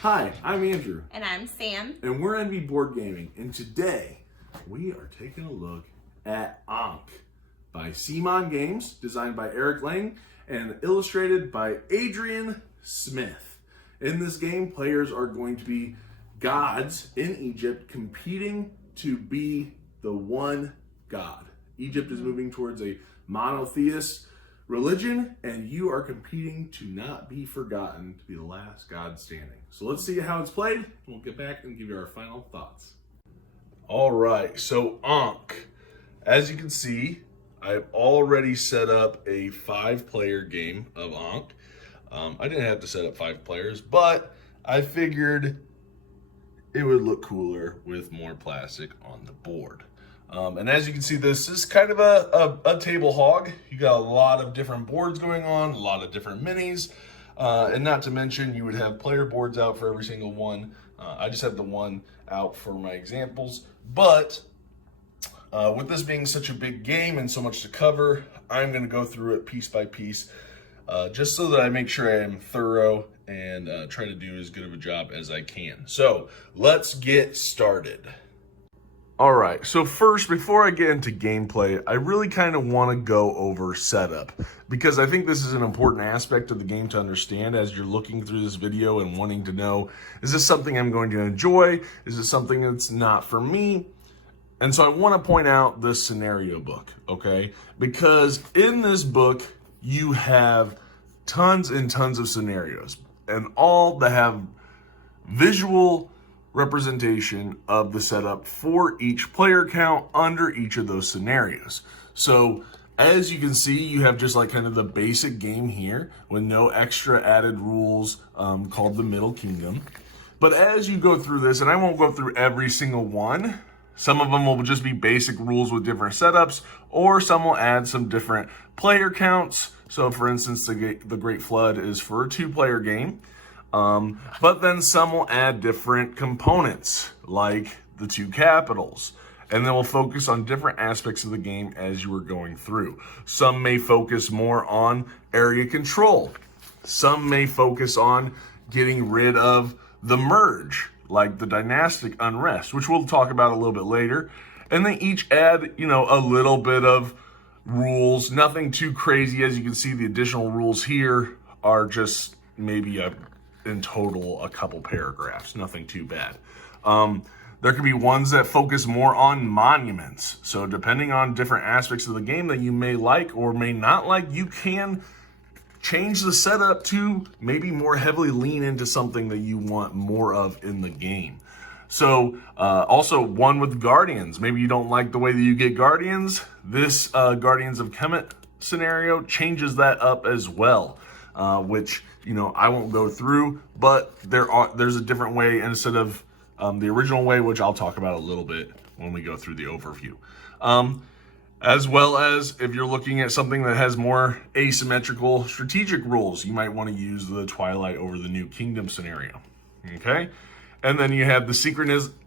Hi, I'm Andrew. And I'm Sam. And we're NB Board Gaming. And today, we are taking a look at Ankh by Simon Games, designed by Eric Lang, and illustrated by Adrian Smith. In this game, players are going to be gods in Egypt competing to be the one god. Egypt is moving towards a monotheist religion, and you are competing to not be forgotten, to be the last god standing. So let's see how it's played, and we'll get back and give you our final thoughts. All right, so Ankh. As you can see, I've already set up a 5-player game of Ankh. I didn't have to set up 5 players, but I figured it would look cooler with more plastic on the board. And as you can see, this is kind of a table hog. You got a lot of different boards going on, a lot of different minis. And not to mention, you would have player boards out for every single one. I just have the one out for my examples. But with this being such a big game and so much to cover, I'm going to go through it piece by piece, just so that I make sure I am thorough and try to do as good of a job as I can. So let's get started. All right, so first, before I get into gameplay, I really kind of want to go over setup, because I think this is an important aspect of the game to understand as you're looking through this video and wanting to know, is this something I'm going to enjoy? Is this something that's not for me? And so I want to point out this scenario book, okay? Because in this book, you have tons and tons of scenarios, and all that have visual representation of the setup for each player count under each of those scenarios. So as you can see, you have just like kind of the basic game here with no extra added rules, called the Middle Kingdom. But as you go through this, and I won't go through every single one, some of them will just be basic rules with different setups, or some will add some different player counts. So for instance, the Great Flood is for a 2-player game. But then some will add different components, like the 2 capitals. And then we'll focus on different aspects of the game as you are going through. Some may focus more on area control. Some may focus on getting rid of the merge, like the dynastic unrest, which we'll talk about a little bit later. And they each add, a little bit of rules, nothing too crazy. As you can see, the additional rules here are just maybe in total a couple paragraphs, nothing too bad. There could be ones that focus more on monuments. So depending on different aspects of the game that you may like or may not like, you can change the setup to maybe more heavily lean into something that you want more of in the game. So also one with Guardians. Maybe you don't like the way that you get Guardians. This Guardians of Kemet scenario changes that up as well, which I won't go through, but there's a different way instead of the original way, which I'll talk about a little bit when we go through the overview. As well as if you're looking at something that has more asymmetrical strategic rules, you might want to use the Twilight over the New Kingdom scenario. Okay? And then you have the syncretism,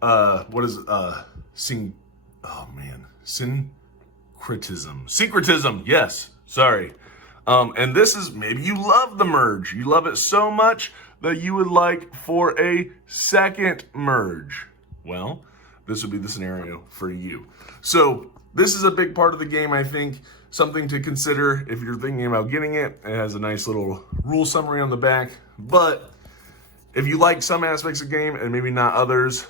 yes, sorry. And this is, maybe you love the merge. You love it so much that you would like for a second merge. Well, this would be the scenario for you. So this is a big part of the game, I think. Something to consider if you're thinking about getting it. It has a nice little rule summary on the back. But if you like some aspects of the game and maybe not others,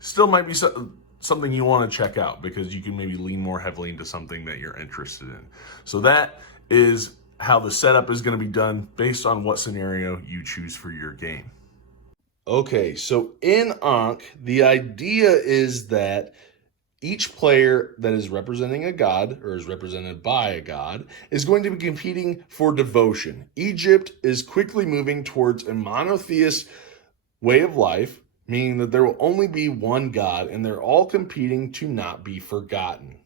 still might be something you want to check out, because you can maybe lean more heavily into something that you're interested in. So that is how the setup is going to be done based on what scenario you choose for your game. Okay, so in Ankh, the idea is that each player that is representing a god, or is represented by a god, is going to be competing for devotion. Egypt is quickly moving towards a monotheist way of life, meaning that there will only be one god, and they're all competing to not be forgotten.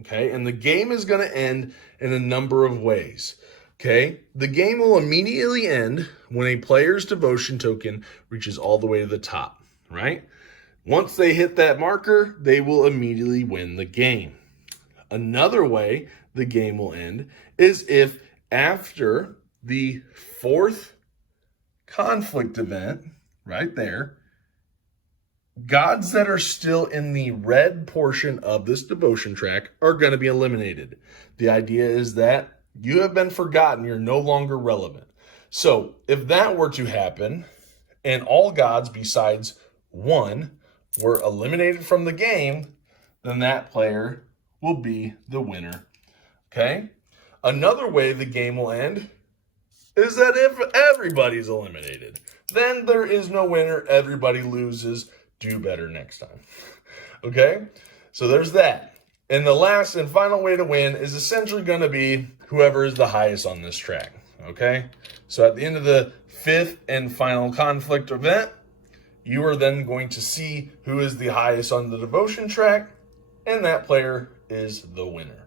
Okay, and the game is going to end in a number of ways. Okay, the game will immediately end when a player's devotion token reaches all the way to the top, right? Once they hit that marker, they will immediately win the game. Another way the game will end is if after the 4th conflict event, right there, gods that are still in the red portion of this devotion track are going to be eliminated. The idea is that you have been forgotten. You're no longer relevant. So if that were to happen and all gods besides one were eliminated from the game, then that player will be the winner. Okay? Another way the game will end is that if everybody's eliminated, then there is no winner. Everybody loses. Do better next time. Okay? So there's that. And the last and final way to win is essentially going to be whoever is the highest on this track. Okay? So at the end of the 5th and final conflict event, you are then going to see who is the highest on the devotion track, and that player is the winner.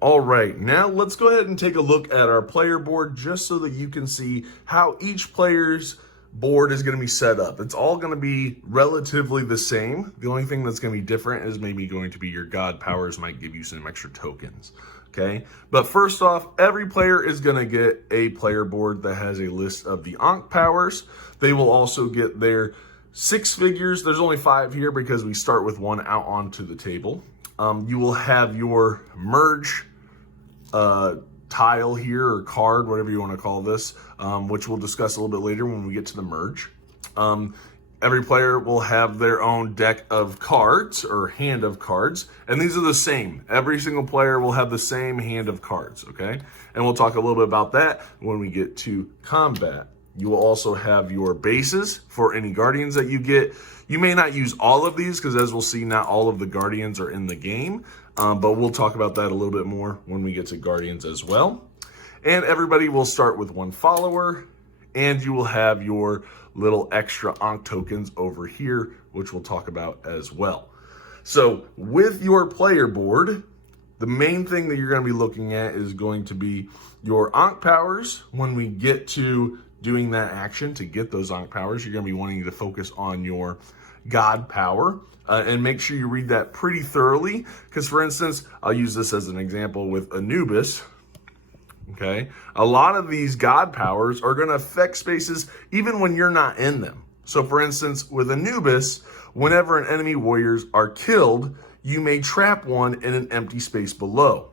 All right, now let's go ahead and take a look at our player board just so that you can see how each player's board is going to be set up. It's all going to be relatively the same. The only thing that's going to be different is maybe going to be your god powers might give you some extra tokens. Okay, but first off, every player is going to get a player board that has a list of the Ankh powers. They will also get their 6 figures. There's only 5 here because we start with 1 out onto the table. You will have your merge tile here, or card, whatever you want to call this, which we'll discuss a little bit later when we get to the merge. Every player will have their own deck of cards or hand of cards, and these are the same. Every single player will have the same hand of cards, okay? And we'll talk a little bit about that when we get to combat. You will also have your bases for any guardians that you get. You may not use all of these because, as we'll see, not all of the guardians are in the game, but we'll talk about that a little bit more when we get to guardians as well. And everybody will start with 1 follower, and you will have your little extra Ankh tokens over here, which we'll talk about as well. So with your player board, the main thing that you're going to be looking at is going to be your Ankh powers. When we get to doing that action to get those Ankh powers, you're going to be wanting to focus on your god power and make sure you read that pretty thoroughly. Because, for instance, I'll use this as an example with Anubis. Okay, a lot of these god powers are going to affect spaces even when you're not in them. So, for instance, with Anubis, whenever an enemy warriors are killed, you may trap one in an empty space below.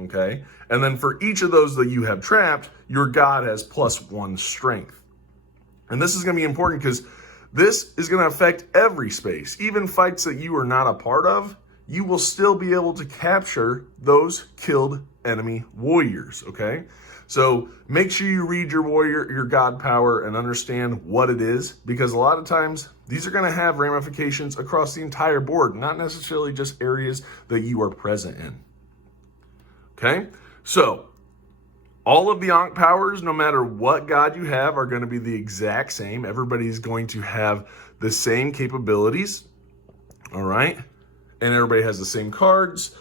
Okay, and then for each of those that you have trapped, your god has +1 strength. And this is going to be important because this is going to affect every space. Even fights that you are not a part of, you will still be able to capture those killed enemy warriors, okay? So make sure you read your god power and understand what it is, because a lot of times these are going to have ramifications across the entire board, not necessarily just areas that you are present in. Okay? So all of the Ankh powers, no matter what god you have, are going to be the exact same. Everybody's going to have the same capabilities, all right? And everybody has the same cards.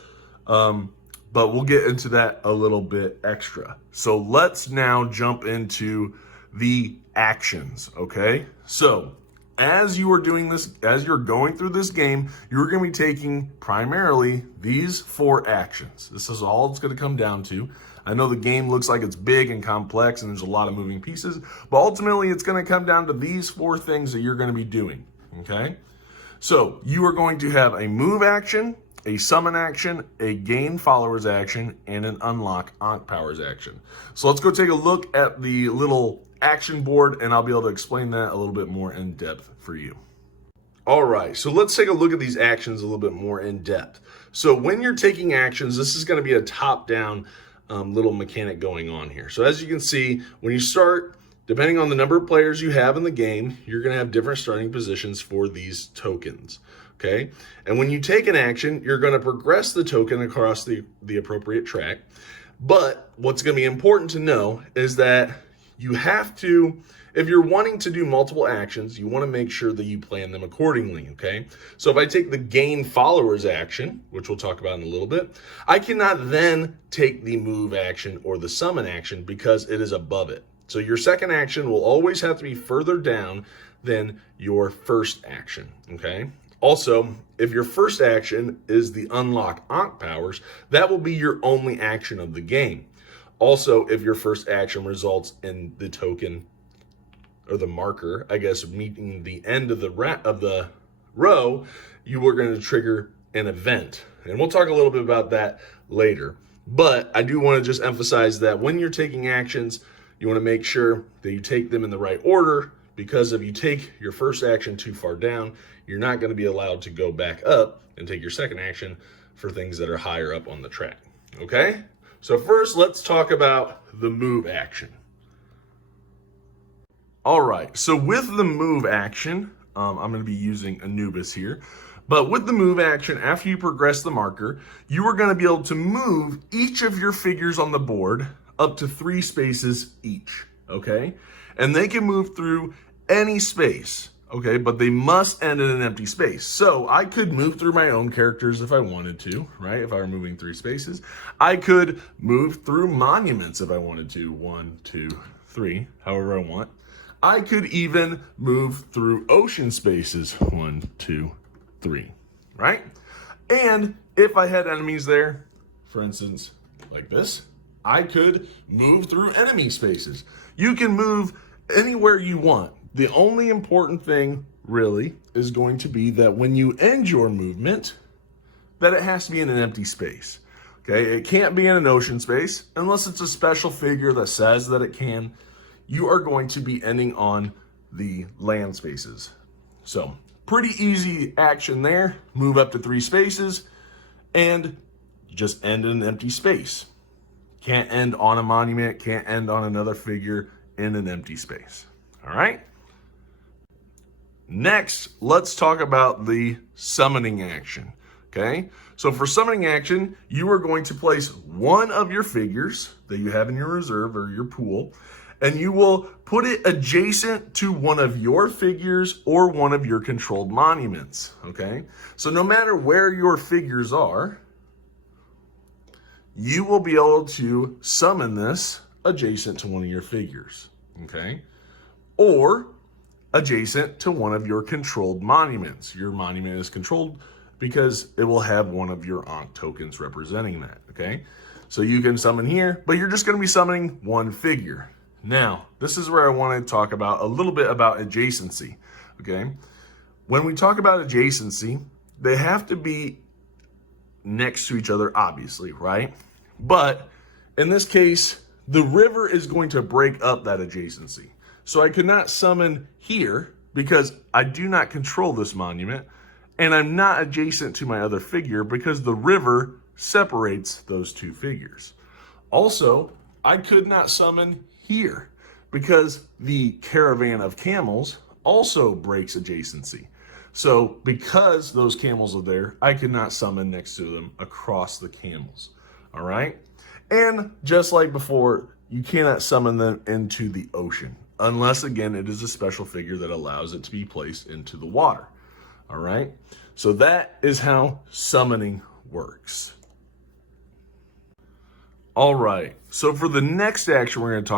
But we'll get into that a little bit extra. So let's now jump into the actions, okay? So as you are doing this, as you're going through this game, you're going to be taking primarily these 4 actions. This is all it's going to come down to. I know the game looks like it's big and complex and there's a lot of moving pieces, but ultimately it's going to come down to these 4 things that you're going to be doing, okay? So you are going to have a move action, a summon action, a gain followers action, and an unlock Ankh powers action. So let's go take a look at the little action board, and I'll be able to explain that a little bit more in depth for you. All right, so let's take a look at these actions a little bit more in depth. So when you're taking actions, this is going to be a top-down little mechanic going on here. So as you can see, when you start, depending on the number of players you have in the game, you're going to have different starting positions for these tokens. Okay, and when you take an action, you're going to progress the token across the appropriate track. But what's going to be important to know is that you have to, if you're wanting to do multiple actions, you want to make sure that you plan them accordingly, okay? So if I take the gain followers action, which we'll talk about in a little bit, I cannot then take the move action or the summon action because it is above it. So your second action will always have to be further down than your first action, okay? Also, if your first action is the unlock Ankh powers, that will be your only action of the game. Also, if your first action results in the token or the marker, I guess, meeting the end of the row, you are going to trigger an event. And we'll talk a little bit about that later. But I do want to just emphasize that when you're taking actions, you want to make sure that you take them in the right order, because if you take your first action too far down, you're not going to be allowed to go back up and take your second action for things that are higher up on the track. Okay? So first, let's talk about the move action. All right, so with the move action, I'm going to be using Anubis here. But with the move action, after you progress the marker, you are going to be able to move each of your figures on the board up to 3 spaces each, okay? And they can move through any space, okay? But they must end in an empty space. So I could move through my own characters if I wanted to, right? If I were moving 3 spaces. I could move through monuments if I wanted to, 1, 2, 3, however I want. I could even move through ocean spaces, 1, 2, 3, right? And if I had enemies there, for instance, like this, I could move through enemy spaces. You can move anywhere you want. The only important thing really is going to be that when you end your movement, that it has to be in an empty space. Okay, it can't be in an ocean space unless it's a special figure that says that it can. You are going to be ending on the land spaces. So pretty easy action there. Move up to 3 spaces and just end in an empty space. Can't end on a monument, can't end on another figure in an empty space. All right? Next, let's talk about the summoning action. Okay? So for summoning action, you are going to place one of your figures that you have in your reserve or your pool, and you will put it adjacent to one of your figures or one of your controlled monuments. Okay? So no matter where your figures are, you will be able to summon this adjacent to one of your figures, okay? Or adjacent to one of your controlled monuments. Your monument is controlled because it will have one of your Ankh tokens representing that, okay? So you can summon here, but you're just going to be summoning one figure. Now, this is where I want to talk about a little bit about adjacency, okay? When we talk about adjacency, they have to be next to each other, obviously, right? But in this case, the river is going to break up that adjacency. So I could not summon here because I do not control this monument, and I'm not adjacent to my other figure because the river separates those 2 figures. Also, I could not summon here because the caravan of camels also breaks adjacency. So because those camels are there, I cannot summon next to them across the camels. All right? And just like before, you cannot summon them into the ocean unless, again, it is a special figure that allows it to be placed into the water. All right? So that is how summoning works. All right. So for the next action we're going to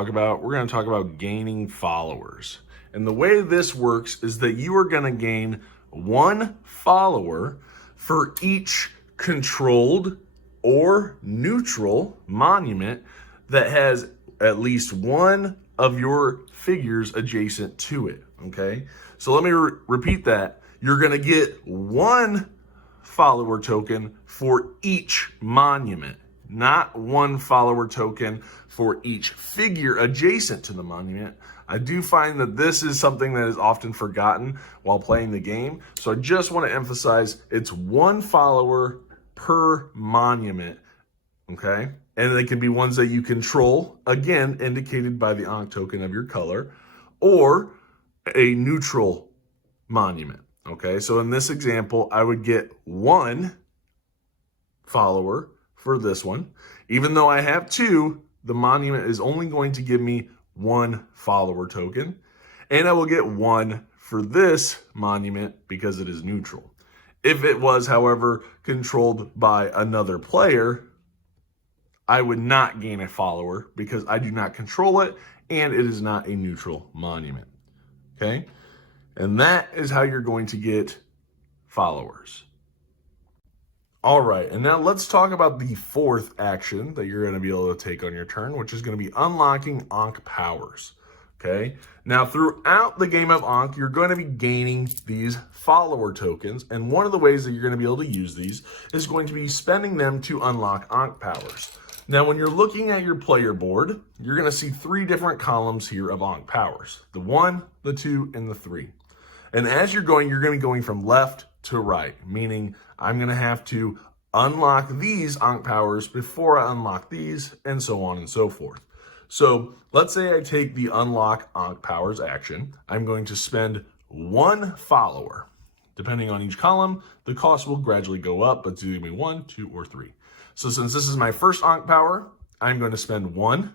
talk about gaining followers. And the way this works is that you are going to gain 1 follower for each controlled or neutral monument that has at least one of your figures adjacent to it, okay? So let me repeat that. You're going to get 1 follower token for each monument, not 1 follower token for each figure adjacent to the monument. I do find that this is something that is often forgotten while playing the game. So I just want to emphasize it's 1 follower per monument, okay? And they can be ones that you control, again, indicated by the Ankh token of your color, or a neutral monument, okay? So in this example, I would get 1 follower for this one. Even though I have 2, the monument is only going to give me 1 follower token, and I will get 1 for this monument because it is neutral. If it was, however, controlled by another player, I would not gain a follower because I do not control it and it is not a neutral monument. Okay? And that is how you're going to get followers. All right, and now let's talk about the 4th action that you're going to be able to take on your turn, which is going to be unlocking Ankh powers. Okay, now throughout the game of Ankh, you're going to be gaining these follower tokens, and one of the ways that you're going to be able to use these is going to be spending them to unlock Ankh powers. Now, when you're looking at your player board, you're going to see 3 different columns here of Ankh powers: the 1, the 2, and the 3. And as you're going to be going from left to right, meaning I'm going to have to unlock these Ankh powers before I unlock these, and so on and so forth. So let's say I take the unlock Ankh powers action. I'm going to spend 1 follower. Depending on each column, the cost will gradually go up, but it's either going to be 1, 2, or 3. So since this is my first Ankh power, I'm going to spend 1.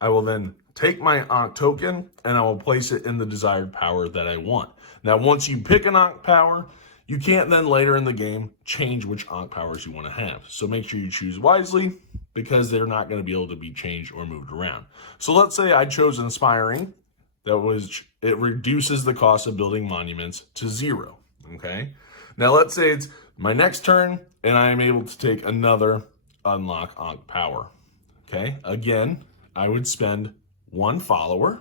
I will then take my Ankh token and I will place it in the desired power that I want. Now, once you pick an Ankh power, you can't then later in the game change which Ankh powers you want to have. So make sure you choose wisely, because they're not going to be able to be changed or moved around. So let's say I chose Inspiring. It reduces the cost of building monuments to 0. Okay. Now let's say it's my next turn and I'm able to take another unlock Ankh power. Okay. Again, I would spend 1 follower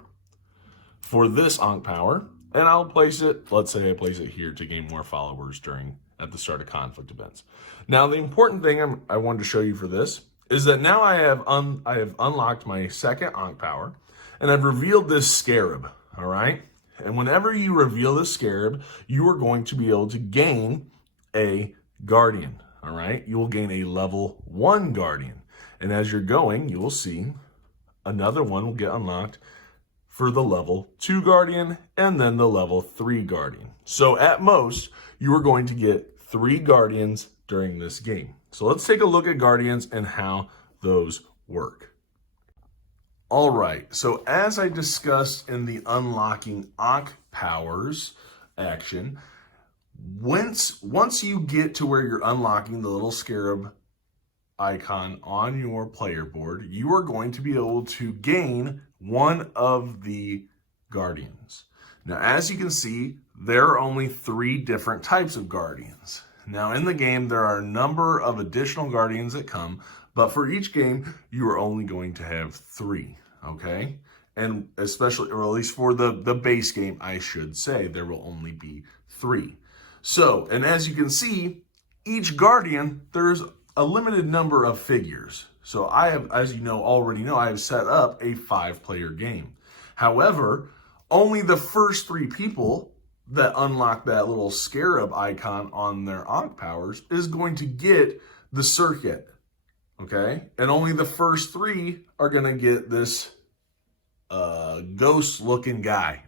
for this Ankh power, and I'll place it, let's say I place it here to gain more followers at the start of conflict events. Now, the important thing I wanted to show you for this is that now I have unlocked my second Ankh power, and I've revealed this scarab, all right? And whenever you reveal this scarab, you are going to be able to gain a guardian, all right? You will gain a level 1 guardian. And as you're going, you will see another one will get unlocked for the level 2 guardian, and then the level 3 guardian. So at most, you are going to get 3 guardians during this game. So let's take a look at guardians and how those work. All right, so as I discussed in the unlocking Ankh powers action, once you get to where you're unlocking the little scarab icon on your player board, you are going to be able to gain one of the guardians. Now, as you can see, there are only 3 different types of guardians. Now, in the game, there are a number of additional guardians that come, but for each game, you are only going to have 3, okay? And especially, or at least for the base game, I should say, there will only be 3. So, and as you can see, each guardian, there's a limited number of figures. So I have, as you already know, I have set up a 5-player game. However, only the first 3 people that unlock that little scarab icon on their Ankh powers is going to get the circuit, okay? And only the first 3 are going to get this ghost-looking guy.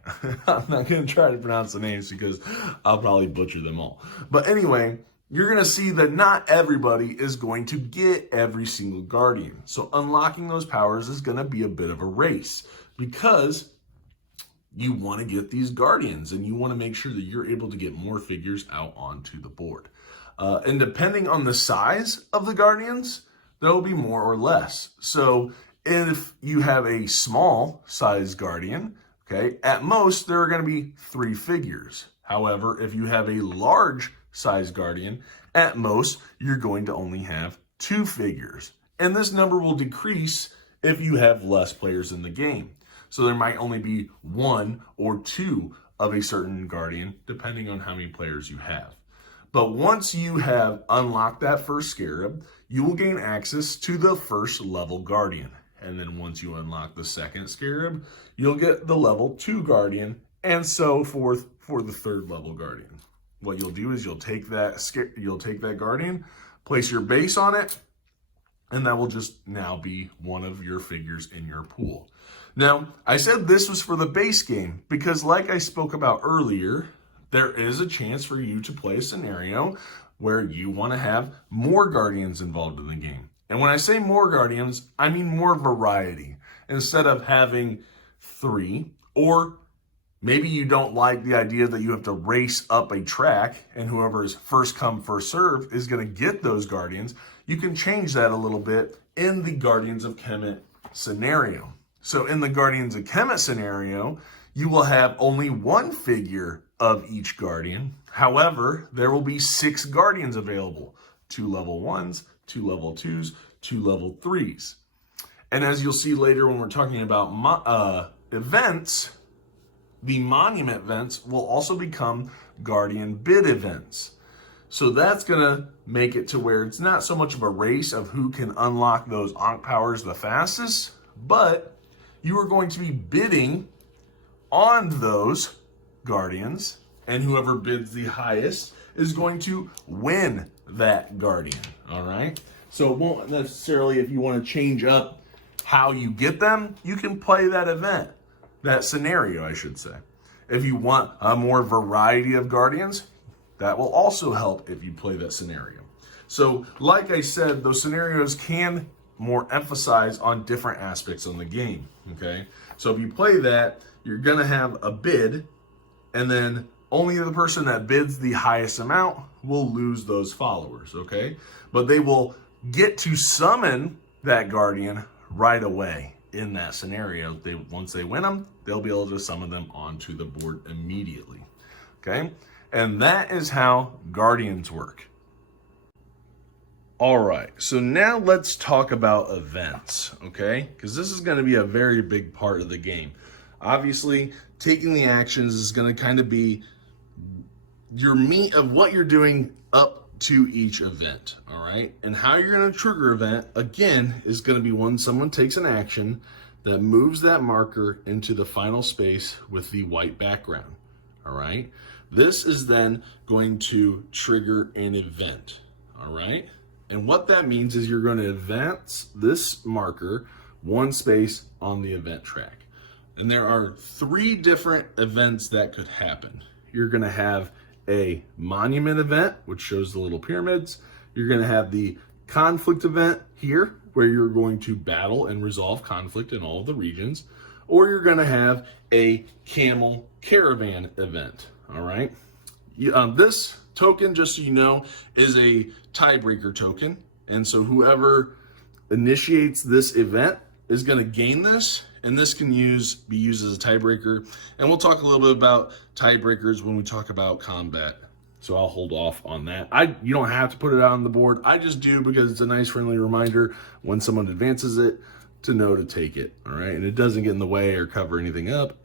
I'm not going to try to pronounce the names because I'll probably butcher them all. But anyway, you're going to see that not everybody is going to get every single guardian. So unlocking those powers is going to be a bit of a race, because you want to get these guardians and you want to make sure that you're able to get more figures out onto the board. And depending on the size of the guardians, there will be more or less. So if you have a small size guardian, okay, at most there are going to be 3 figures. However, if you have a large size guardian, at most you're going to only have 2 figures. And this number will decrease if you have less players in the game. So there might only be 1 or 2 of a certain guardian, depending on how many players you have. But once you have unlocked that first scarab, you will gain access to the first level guardian. And then once you unlock the second scarab, you'll get the level 2 guardian, and so forth for the 3rd level guardian. What you'll do is you'll take that guardian, place your base on it, and that will just now be one of your figures in your pool. Now, I said this was for the base game because, like I spoke about earlier, there is a chance for you to play a scenario where you want to have more guardians involved in the game. And when I say more guardians, I mean more variety. Instead of having 3, or maybe you don't like the idea that you have to race up a track and whoever is first come, first serve is going to get those guardians, you can change that a little bit in the Guardians of Kemet scenario. So in the Guardians of Kemet scenario, you will have only 1 figure of each guardian. However, there will be 6 guardians available, 2 level 1s, 2 level 2s, 2 level 3s. And as you'll see later when we're talking about events, the monument events, will also become guardian bid events. So that's gonna make it to where it's not so much of a race of who can unlock those Ankh powers the fastest, but you are going to be bidding on those guardians, and whoever bids the highest is going to win that guardian, all right? So it won't necessarily, if you want to change up how you get them, you can play that event, that scenario, I should say. If you want a more variety of guardians, that will also help if you play that scenario. So like I said, those scenarios can more emphasize on different aspects of the game, okay? So if you play that, you're gonna have a bid, and then only the person that bids the highest amount will lose those followers, okay? But they will get to summon that guardian right away in that scenario. Once they win them, they'll be able to summon them onto the board immediately, okay? And that is how guardians work. All right, so now let's talk about events, okay? Because this is going to be a very big part of the game. Obviously, taking the actions is going to kind of be your meat of what you're doing up to each event, all right? And how you're going to trigger event, again, is going to be when someone takes an action that moves that marker into the final space with the white background, all right? This is then going to trigger an event, all right? And what that means is you're going to advance this marker one space on the event track. And there are 3 different events that could happen. You're going to have a monument event, which shows the little pyramids. You're going to have the conflict event here, where you're going to battle and resolve conflict in all of the regions. Or you're going to have a camel caravan event. All right. This token, just so you know, is a tiebreaker token. And so whoever initiates this event is going to gain this. And this can be used as a tiebreaker. And we'll talk a little bit about tiebreakers when we talk about combat. So I'll hold off on that. You don't have to put it out on the board. I just do because it's a nice friendly reminder when someone advances it to know to take it. All right. And it doesn't get in the way or cover anything up.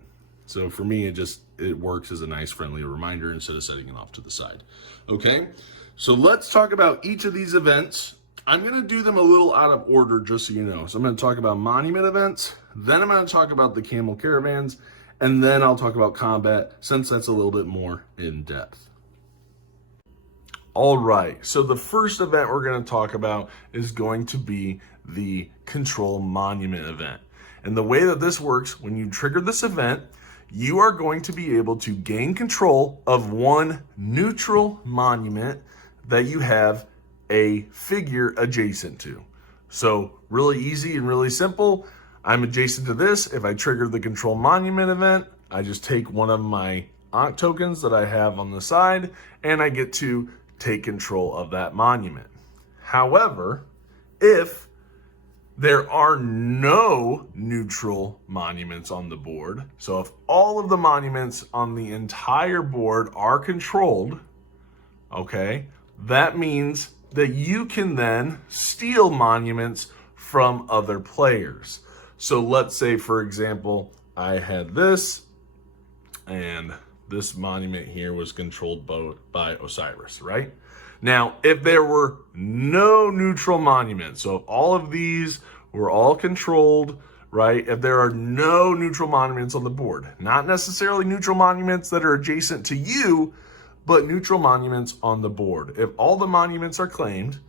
So for me, it works as a nice friendly reminder instead of setting it off to the side. Okay, so let's talk about each of these events. I'm going to do them a little out of order just so you know. So I'm going to talk about monument events, then I'm going to talk about the camel caravans, and then I'll talk about combat since that's a little bit more in depth. All right, so the first event we're going to talk about is going to be the control monument event. And the way that this works, when you trigger this event, you are going to be able to gain control of one neutral monument that you have a figure adjacent to. So really easy and really simple. I'm adjacent to this. If I trigger the control monument event, I just take one of my Ankh tokens that I have on the side and I get to take control of that monument. However, if there are no neutral monuments on the board, so if all of the monuments on the entire board are controlled, okay, that means that you can then steal monuments from other players. So let's say, for example, I had this, and this monument here was controlled by Osiris, right? Now, if there were no neutral monuments, so if all of these were all controlled, right? If there are no neutral monuments on the board, not necessarily neutral monuments that are adjacent to you, but neutral monuments on the board. If all the monuments are claimed,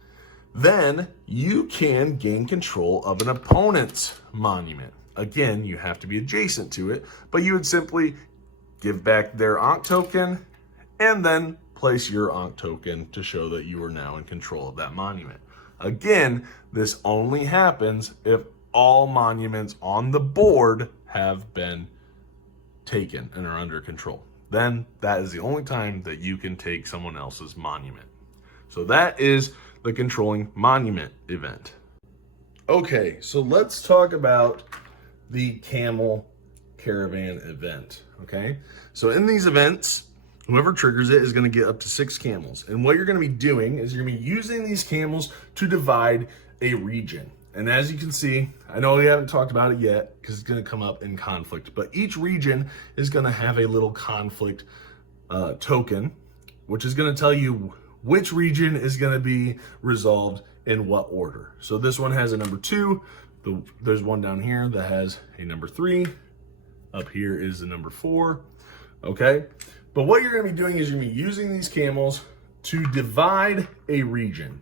then you can gain control of an opponent's monument. Again, you have to be adjacent to it, but you would simply give back their Ankh token and then place your Ankh token to show that you are now in control of that monument. Again, this only happens if all monuments on the board have been taken and are under control. Then that is the only time that you can take someone else's monument. So that is the controlling monument event. Okay, so let's talk about the camel caravan event, okay? So in these events, whoever triggers it is going to get up to 6 camels. And what you're going to be doing is you're going to be using these camels to divide a region. And as you can see, I know we haven't talked about it yet because it's going to come up in conflict, but each region is going to have a little conflict token, which is going to tell you which region is going to be resolved in what order. So this one has a number 2. There's one down here that has a number 3. Up here is the number 4. Okay. But what you're going to be doing is you're going to be using these camels to divide a region.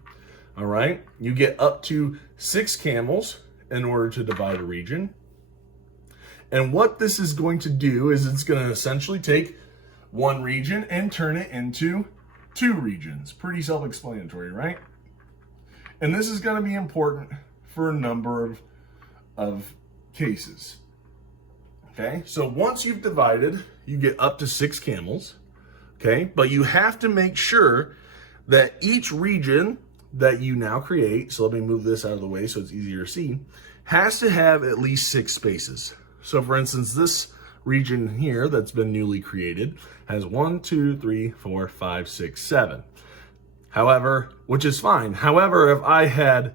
All right. You get up to 6 camels in order to divide a region. And what this is going to do is it's going to essentially take one region and turn it into 2 regions. Pretty self-explanatory, right? And this is going to be important for a number of cases. Okay, so once you've divided, you get up to 6 camels. Okay, but you have to make sure that each region that you now create, so let me move this out of the way so it's easier to see, has to have at least 6 spaces. So for instance, this region here that's been newly created has 1, 2, 3, 4, 5, 6, 7. However, which is fine. However, if I had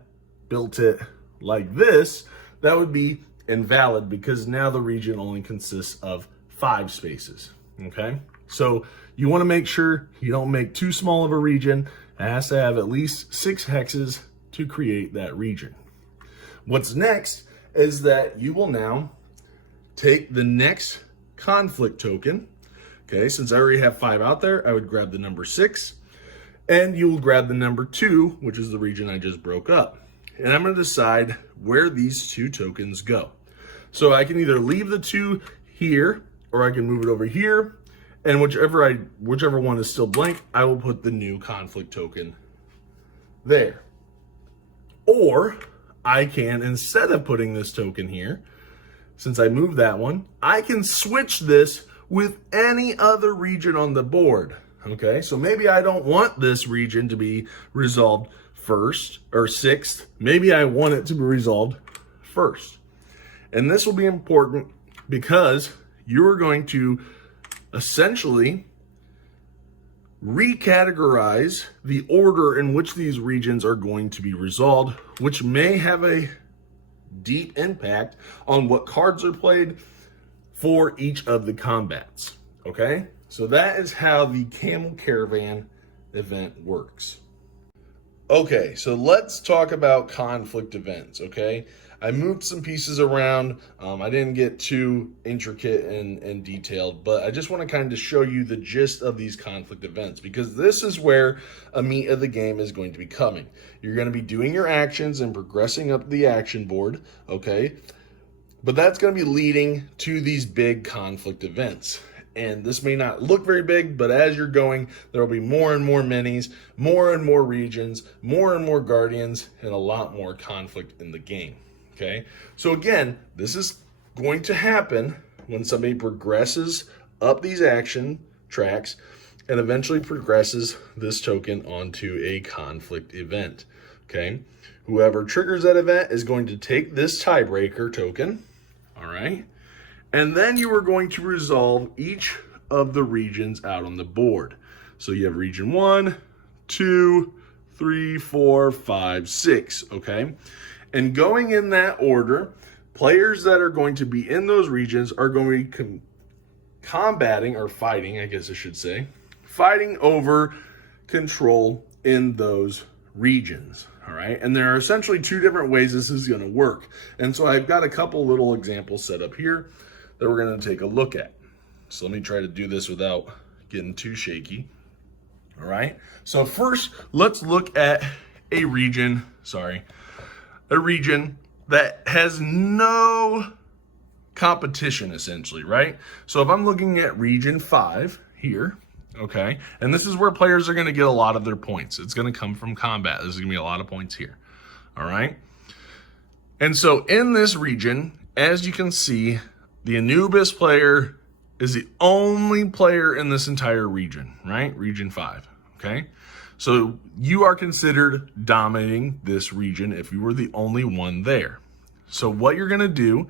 built it like this, that would be invalid because now the region only consists of 5 spaces. Okay, so you want to make sure you don't make too small of a region. It has to have at least 6 hexes to create that region. What's next is that you will now take the next conflict token. Okay, since I already have 5 out there, I would grab the number 6, and you will grab the number 2, which is the region I just broke up. And I'm going to decide where these 2 tokens go. So I can either leave the 2 here, or I can move it over here, and whichever one is still blank, I will put the new conflict token there. Or I can, instead of putting this token here, since I moved that one, I can switch this with any other region on the board. Okay, so maybe I don't want this region to be resolved first or 6th. Maybe I want it to be resolved first. And this will be important because you're going to essentially recategorize the order in which these regions are going to be resolved, which may have a deep impact on what cards are played for each of the combats. Okay, so that is how the Camel Caravan event works. Okay, so let's talk about conflict events. Okay, I moved some pieces around. I didn't get too intricate and detailed, but I just want to kind of show you the gist of these conflict events, because this is where a meat of the game is going to be coming. You're going to be doing your actions and progressing up the action board, okay? But that's going to be leading to these big conflict events. And this may not look very big, but as you're going, there will be more and more minis, more and more regions, more and more guardians, and a lot more conflict in the game. Okay, so again, this is going to happen when somebody progresses up these action tracks and eventually progresses this token onto a conflict event. Okay, whoever triggers that event is going to take this tiebreaker token. All right, and then you are going to resolve each of the regions out on the board. So you have region 1, 2, 3, 4, 5, 6. Okay. And going in that order, players that are going to be in those regions are going to be combating, or fighting, I guess I should say, fighting over control in those regions. All right. And there are essentially 2 different ways this is going to work. And so I've got a couple little examples set up here that we're going to take a look at. So let me try to do this without getting too shaky. All right. So first, let's look at a region that has no competition, essentially, right? So if I'm looking at region 5 here, okay, and this is where players are going to get a lot of their points. It's going to come from combat. There's going to be a lot of points here, all right? And so in this region, as you can see, the Anubis player is the only player in this entire region, right? Region 5, okay? So you are considered dominating this region if you were the only one there. So what you're going to do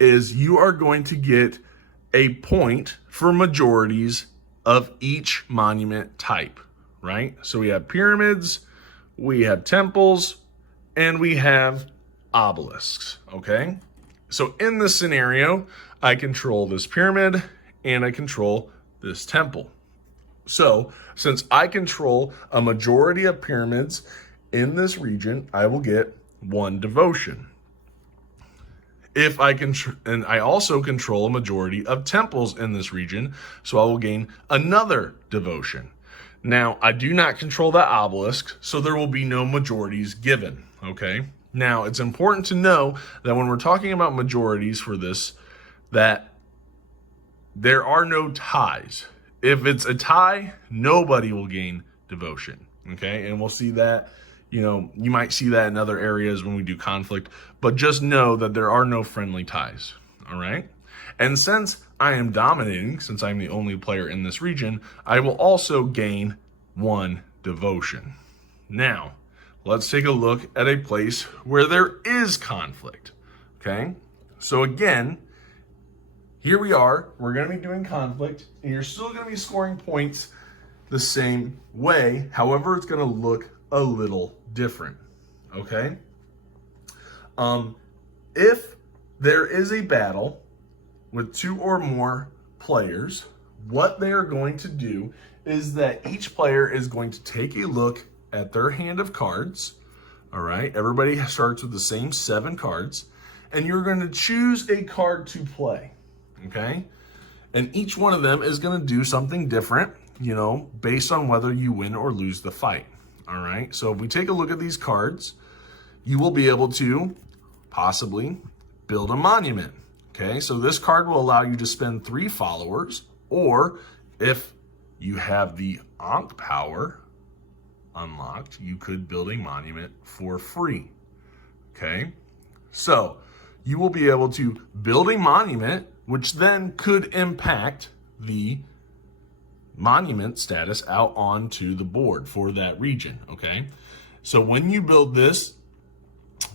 is you are going to get a point for majorities of each monument type, right? So we have pyramids, we have temples, and we have obelisks, okay? So in this scenario, I control this pyramid and I control this temple. So since I control a majority of pyramids in this region, I will get 1 devotion. If I can, and I also control a majority of temples in this region, so I will gain another devotion. Now, I do not control the obelisk, so there will be no majorities given, okay? Now, it's important to know that when we're talking about majorities for this, that there are no ties. If it's a tie, nobody will gain devotion, okay? And we'll see that, you might see that in other areas when we do conflict, but just know that there are no friendly ties, all right? And since I am dominating, since I'm the only player in this region, I will also gain 1 devotion. Now, let's take a look at a place where there is conflict, okay? So again, here we are, we're gonna be doing conflict, and you're still gonna be scoring points the same way. However, it's gonna look a little different, okay? If there is a battle with 2 or more players, what they are going to do is that each player is going to take a look at their hand of cards, all right? Everybody starts with the same 7 cards, and you're going to choose a card to play, okay? And each one of them is going to do something different, based on whether you win or lose the fight, all right? So if we take a look at these cards, you will be able to possibly build a monument, okay? So this card will allow you to spend 3 followers, or if you have the Ankh power unlocked, you could build a monument for free, okay? So you will be able to build a monument, which then could impact the monument status out onto the board for that region, okay? So when you build this,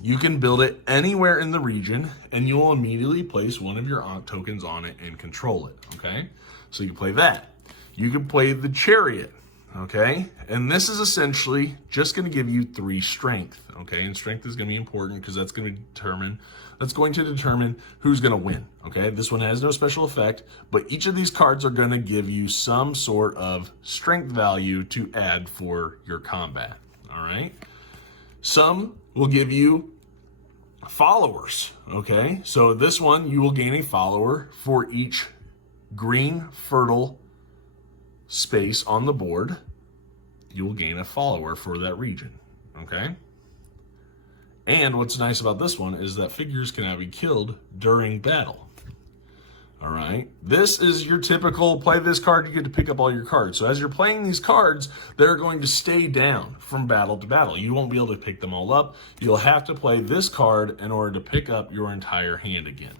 you can build it anywhere in the region, and you'll immediately place one of your Ankh tokens on it and control it, okay? So you play that. You can play the chariot, okay? And this is essentially just going to give you 3 strength, okay? And strength is going to be important because that's going to determine who's going to win, okay? This one has no special effect, but each of these cards are going to give you some sort of strength value to add for your combat, all right? Some will give you followers, okay? So this one, you will gain a follower for each green fertile space on the board. You will gain a follower for that region, okay? And what's nice about this one is that figures can now be killed during battle. All right, this is your typical play this card, you get to pick up all your cards. So as you're playing these cards, they're going to stay down from battle to battle. You won't be able to pick them all up. You'll have to play this card in order to pick up your entire hand again.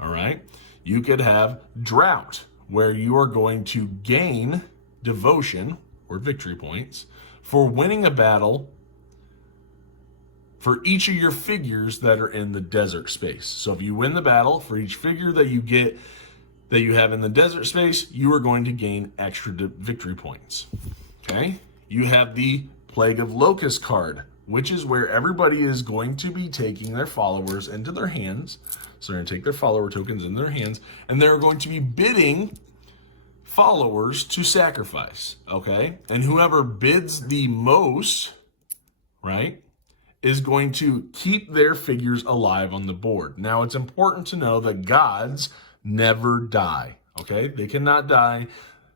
All right, you could have drought, where you are going to gain devotion or victory points for winning a battle for each of your figures that are in the desert space. So if you win the battle, for each figure that you have in the desert space, you are going to gain extra victory points, okay? You have the Plague of Locusts card, which is where everybody is going to be taking their followers into their hands. So they're gonna take their follower tokens in their hands, and they're going to be bidding followers to sacrifice, okay? And whoever bids the most, right, is going to keep their figures alive on the board. Now, it's important to know that gods never die, okay? They cannot die,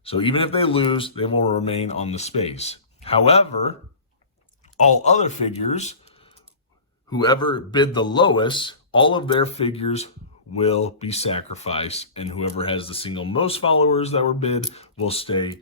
so even if they lose, they will remain on the space. However, all other figures, whoever bid the lowest, all of their figures will be sacrificed, and whoever has the single most followers that were bid will stay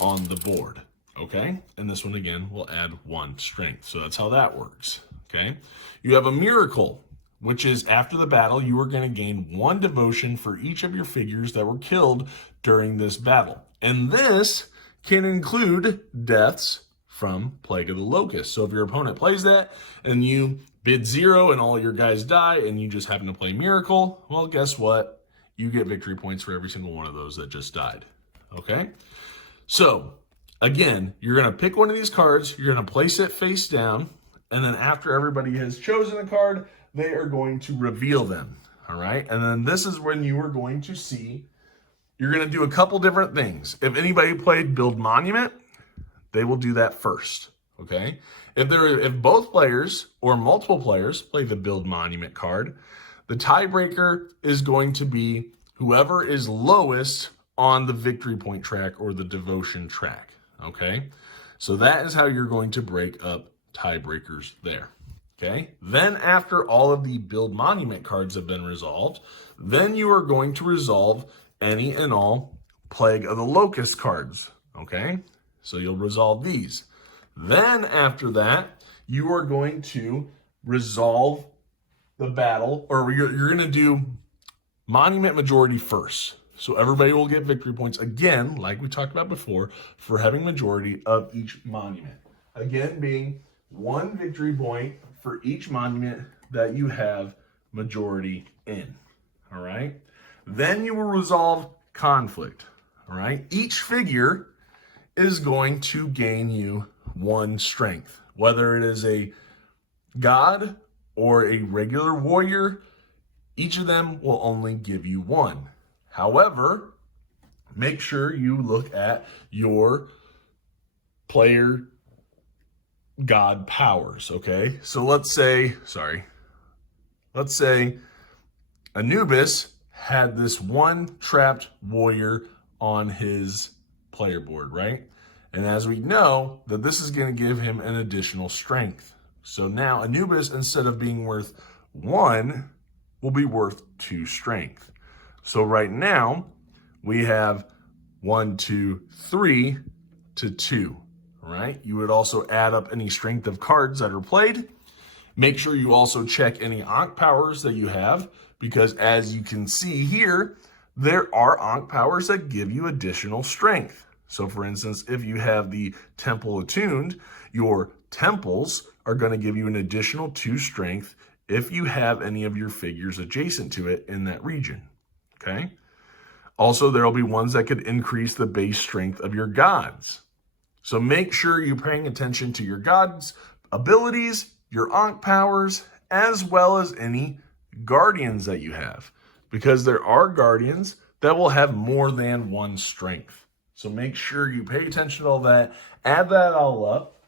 on the board, okay? And this one, again, will add 1 strength. So that's how that works, okay? You have a miracle, which is after the battle, you are going to gain 1 devotion for each of your figures that were killed during this battle. And this can include deaths from Plague of the Locusts. So if your opponent plays that and you bid 0 and all your guys die and you just happen to play miracle, well, guess what? You get victory points for every single one of those that just died, okay? So again, you're going to pick one of these cards, you're going to place it face down, and then after everybody has chosen a card, they are going to reveal them. All right. And then this is when you are going to see, you're going to do a couple different things. If anybody played Build Monument, they will do that first. Okay. If both players or multiple players play the Build Monument card, the tiebreaker is going to be whoever is lowest on the victory point track or the devotion track. Okay. So that is how you're going to break up tiebreakers there. Okay. Then after all of the Build Monument cards have been resolved, then you are going to resolve any and all Plague of the Locust cards. Okay. So you'll resolve these. Then after that, you are going to resolve the battle, or you're going to do Monument Majority first. So everybody will get victory points again, like we talked about before, for having majority of each monument. Again, being 1 victory point for each monument that you have majority in. All right. Then you will resolve conflict. All right. Each figure is going to gain you 1 strength, whether it is a god or a regular warrior. Each of them will only give you 1. However, make sure you look at your player god powers, okay? So let's say Anubis had this 1 trapped warrior on his player board, right? And as we know, that this is going to give him an additional strength. So now Anubis, instead of being worth 1, will be worth 2 strength. So right now, we have 1, 2, 3 to 2, right? You would also add up any strength of cards that are played. Make sure you also check any Ankh powers that you have, because as you can see here, there are Ankh powers that give you additional strength. So for instance, if you have the Temple attuned, your temples are going to give you an additional 2 strength if you have any of your figures adjacent to it in that region. Okay. Also, there will be ones that could increase the base strength of your gods. So make sure you're paying attention to your gods' abilities, your Ankh powers, as well as any guardians that you have, because there are guardians that will have more than 1 strength. So make sure you pay attention to all that, add that all up,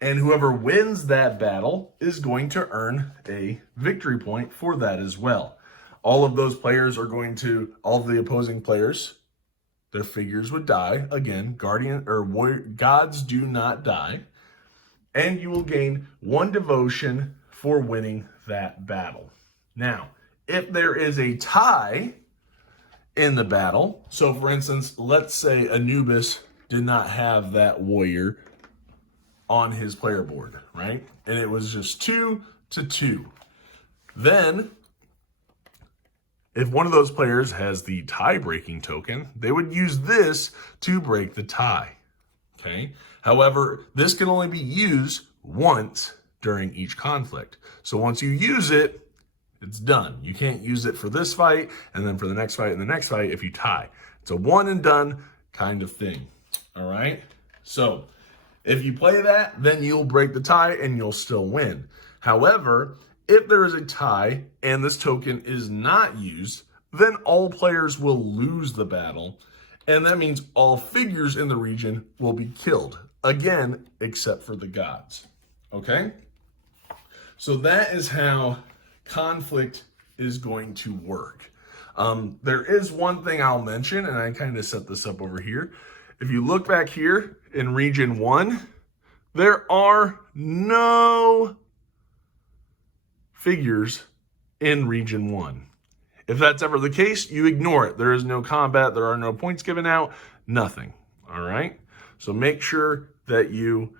and whoever wins that battle is going to earn a victory point for that as well. All of those players are going to, all of the opposing players, their figures would die. Again, guardian or warrior, gods do not die. And you will gain 1 devotion for winning that battle. Now, if there is a tie in the battle, so for instance, let's say Anubis did not have that warrior on his player board, right? And it was just 2 to 2. Then, if one of those players has the tie-breaking token, they would use this to break the tie, okay? However, this can only be used once during each conflict. So once you use it, it's done. You can't use it for this fight, and then for the next fight and the next fight if you tie. It's a one and done kind of thing, all right? So if you play that, then you'll break the tie and you'll still win. However, if there is a tie and this token is not used, then all players will lose the battle, and that means all figures in the region will be killed, again, except for the gods, okay? So that is how conflict is going to work. There is one thing I'll mention, and I kind of set this up over here. If you look back here in Region 1, there are no figures in Region 1. If that's ever the case, you ignore it. There is no combat. There are no points given out. Nothing. All right? So make sure that you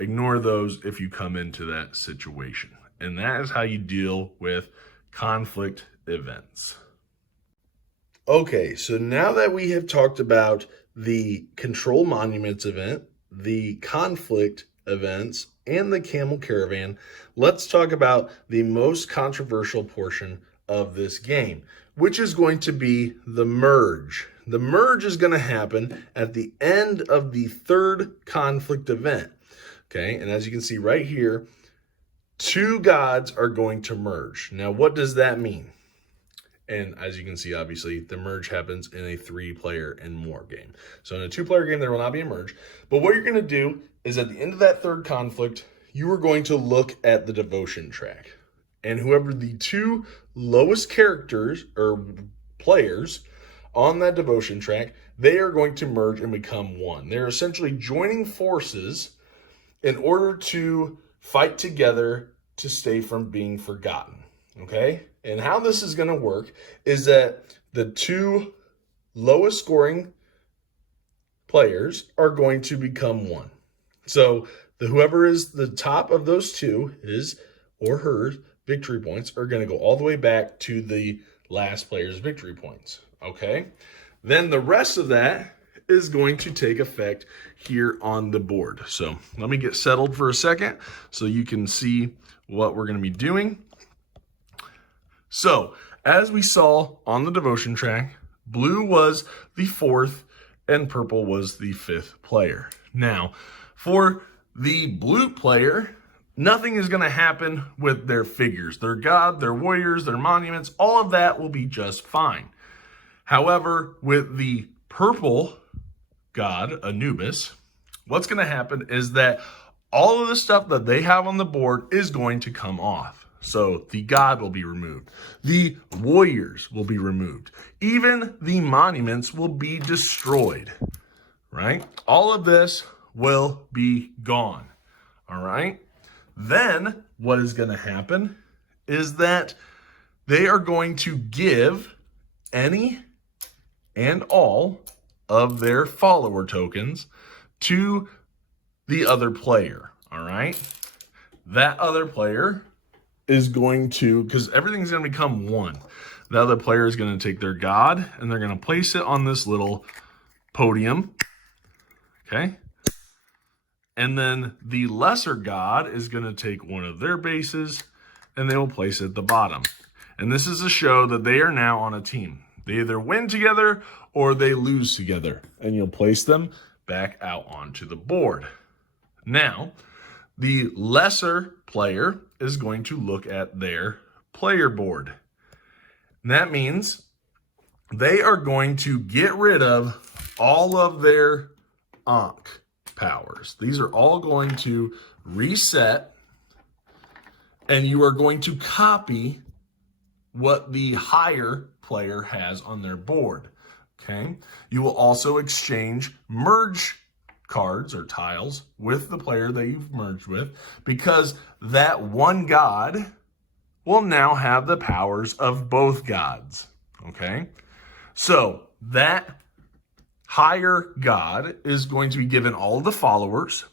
ignore those if you come into that situation. And that is how you deal with conflict events. Okay, so now that we have talked about the Control Monuments event, the conflict events, and the Camel Caravan, let's talk about the most controversial portion of this game, which is going to be the merge. The merge is going to happen at the end of the third conflict event. Okay, and as you can see right here, two gods are going to merge. Now, what does that mean? And as you can see, obviously, the merge happens in a 3-player and more game. So in a 2-player game, there will not be a merge. But what you're going to do is at the end of that third conflict, you are going to look at the devotion track. And whoever the 2 lowest characters or players on that devotion track, they are going to merge and become one. They're essentially joining forces in order to fight together to stay from being forgotten. Okay? And how this is going to work is that the 2 lowest scoring players are going to become one. So whoever is the top of those 2, his or her victory points, are going to go all the way back to the last player's victory points. Okay? Then the rest of that is going to take effect here on the board. So let me get settled for a second so you can see what we're going to be doing. So as we saw on the devotion track, blue was the 4th and purple was the 5th player. Now, for the blue player, nothing is going to happen with their figures. Their god, their warriors, their monuments, all of that will be just fine. However, with the purple god, Anubis, what's going to happen is that all of the stuff that they have on the board is going to come off. So the god will be removed. The warriors will be removed. Even the monuments will be destroyed, right? All of this will be gone, all right? Then what is going to happen is that they are going to give any and all of their follower tokens to the other player, all right? That other player is going to, because everything's going to become one. The other player is going to take their god and they're going to place it on this little podium, okay? And then the lesser god is going to take one of their bases and they will place it at the bottom. And this is to show that they are now on a team. They either win together or they lose together. And you'll place them back out onto the board. Now, the lesser player is going to look at their player board. And that means they are going to get rid of all of their Ankh powers. These are all going to reset, and you are going to copy what the higher player has on their board. Okay? You will also exchange merge cards or tiles with the player that you've merged with, because that one god will now have the powers of both gods. Okay? So that higher god is going to be given all of the followers.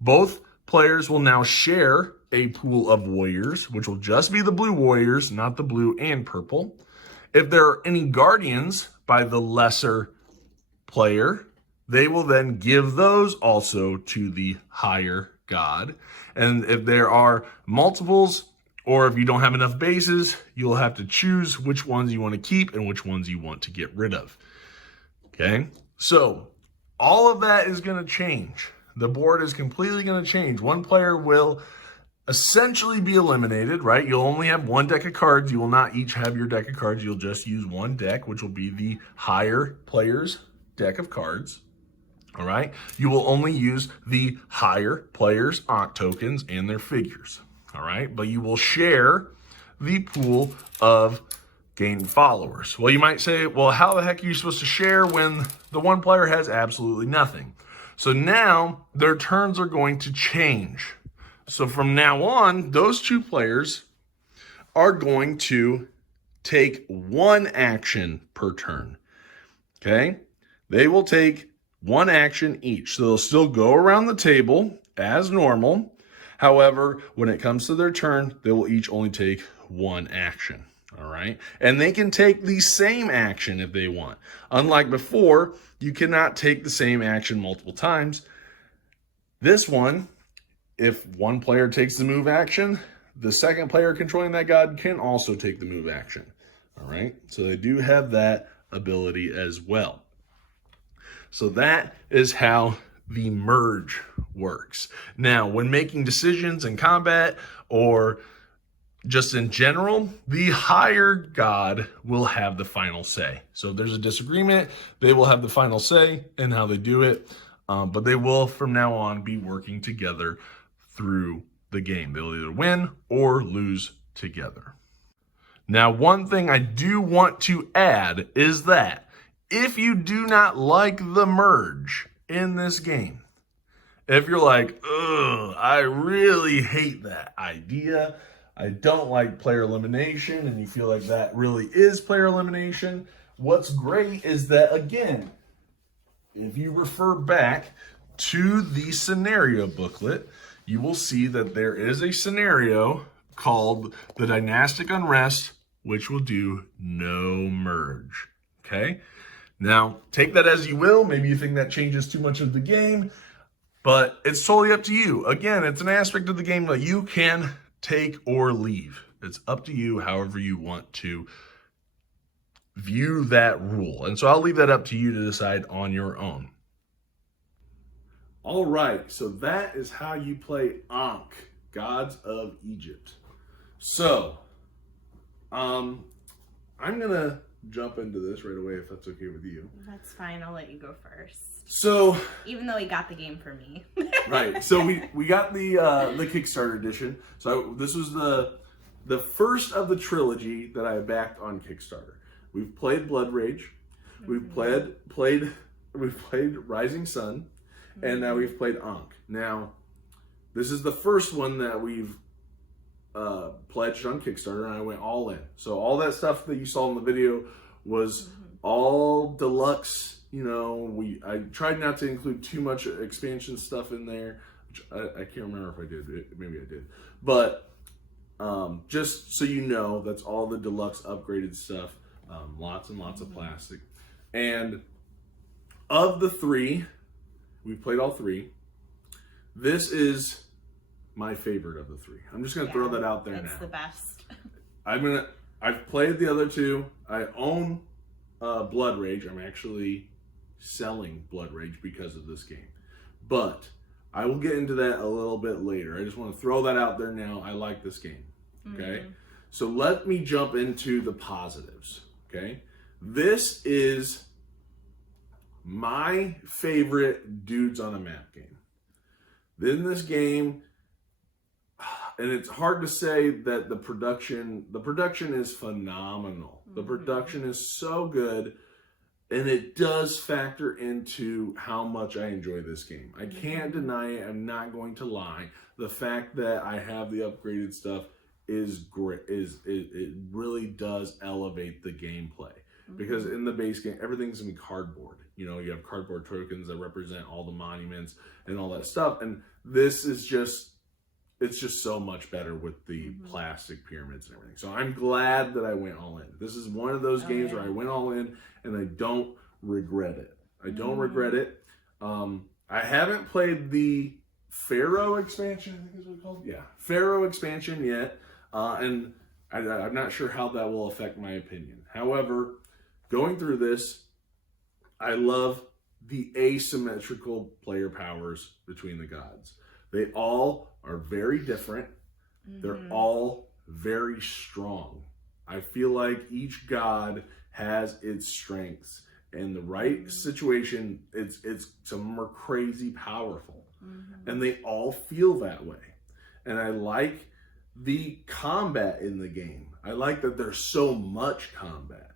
Both players will now share a pool of warriors, which will just be the blue warriors, not the blue and purple. If there are any guardians by the lesser player, they will then give those also to the higher god. And if there are multiples, or if you don't have enough bases, you'll have to choose which ones you want to keep and which ones you want to get rid of. Okay? So all of that is going to change. The board is completely going to change. One player will essentially be eliminated, right? You'll only have one deck of cards. You will not each have your deck of cards. You'll just use one deck, which will be the higher player's deck of cards. All right? You will only use the higher player's Ankh tokens and their figures. All right? But you will share the pool of gained followers. Well, you might say, well, how the heck are you supposed to share when the one player has absolutely nothing? So now their turns are going to change. So from now on, those two players are going to take one action per turn. Okay? They will take one action each. So they'll still go around the table as normal. However, when it comes to their turn, they will each only take one action. All right? And they can take the same action if they want. Unlike before, you cannot take the same action multiple times. This one, if one player takes the move action, the second player controlling that god can also take the move action. All right? So they do have that ability as well. So that is how the merge works. Now, when making decisions in combat or just in general, the higher god will have the final say. So if there's a disagreement, they will have the final say in how they do it. But they will, from now on, be working together through the game. They'll either win or lose together. Now, one thing I do want to add is that if you do not like the merge in this game, if you're like, ugh, I really hate that idea, I don't like player elimination, and you feel like that really is player elimination, what's great is that, again, if you refer back to the scenario booklet, you will see that there is a scenario called the Dynastic Unrest, which will do no merge. Okay? Now, take that as you will. Maybe you think that changes too much of the game, but it's totally up to you. Again, it's an aspect of the game that you can take or leave. It's up to you however you want to view that rule. And so I'll leave that up to you to decide on your own. All right, so that is how you play Ankh, Gods of Egypt. So, I'm gonna jump into this right away if that's okay with you. That's fine, I'll let you go first. So, even though he got the game for me. Right, so we got the Kickstarter edition. So this was the first of the trilogy that I backed on Kickstarter. We've played Blood Rage, we've played Rising Sun, and now we've played Ankh. Now, this is the first one that we've pledged on Kickstarter, and I went all in. So all that stuff that you saw in the video was all deluxe. You know, I tried not to include too much expansion stuff in there, which I can't remember if I did. Maybe I did. But just so you know, that's all the deluxe upgraded stuff. Lots and lots of plastic. And of the three, we've played all three. This is my favorite of the three. I'm just going to throw that out there now. It's the best. I've played the other two. I own Blood Rage. I'm actually selling Blood Rage because of this game. But I will get into that a little bit later. I just want to throw that out there now. I like this game. Okay? So let me jump into the positives. Okay? This is my favorite dudes on a map game. In this game, and it's hard to say that the production is phenomenal. The production is so good, and it does factor into how much I enjoy this game. I can't deny it. I'm not going to lie. The fact that I have the upgraded stuff is great. It really does elevate the gameplay. Because in the base game, everything's in cardboard. You know, you have cardboard tokens that represent all the monuments and all that stuff. And this is it's just so much better with the plastic pyramids and everything. So I'm glad that I went all in. This is one of those games where I went all in and I don't regret it. I don't regret it. I haven't played the Pharaoh expansion, I think is what it's called. Yeah, Pharaoh expansion yet. And I'm not sure how that will affect my opinion. However, going through this, I love the asymmetrical player powers between the gods. They all are very different. They're all very strong. I feel like each god has its strengths. In the right situation, some of them are crazy powerful. And they all feel that way. And I like the combat in the game. I like that there's so much combat.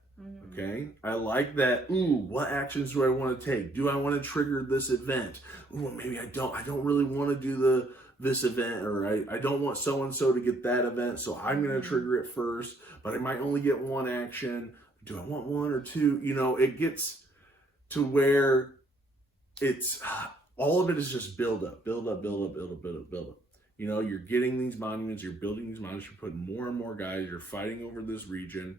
Okay, I like that. Ooh, what actions do I want to take? Do I want to trigger this event? Ooh, maybe I don't. I don't really want to do this event, or I don't want so and so to get that event, so I'm going to trigger it first. But I might only get one action. Do I want one or two? You know, it gets to where it's all of it is just build up. You know, you're getting these monuments, you're building these monuments, you're putting more and more guys, you're fighting over this region.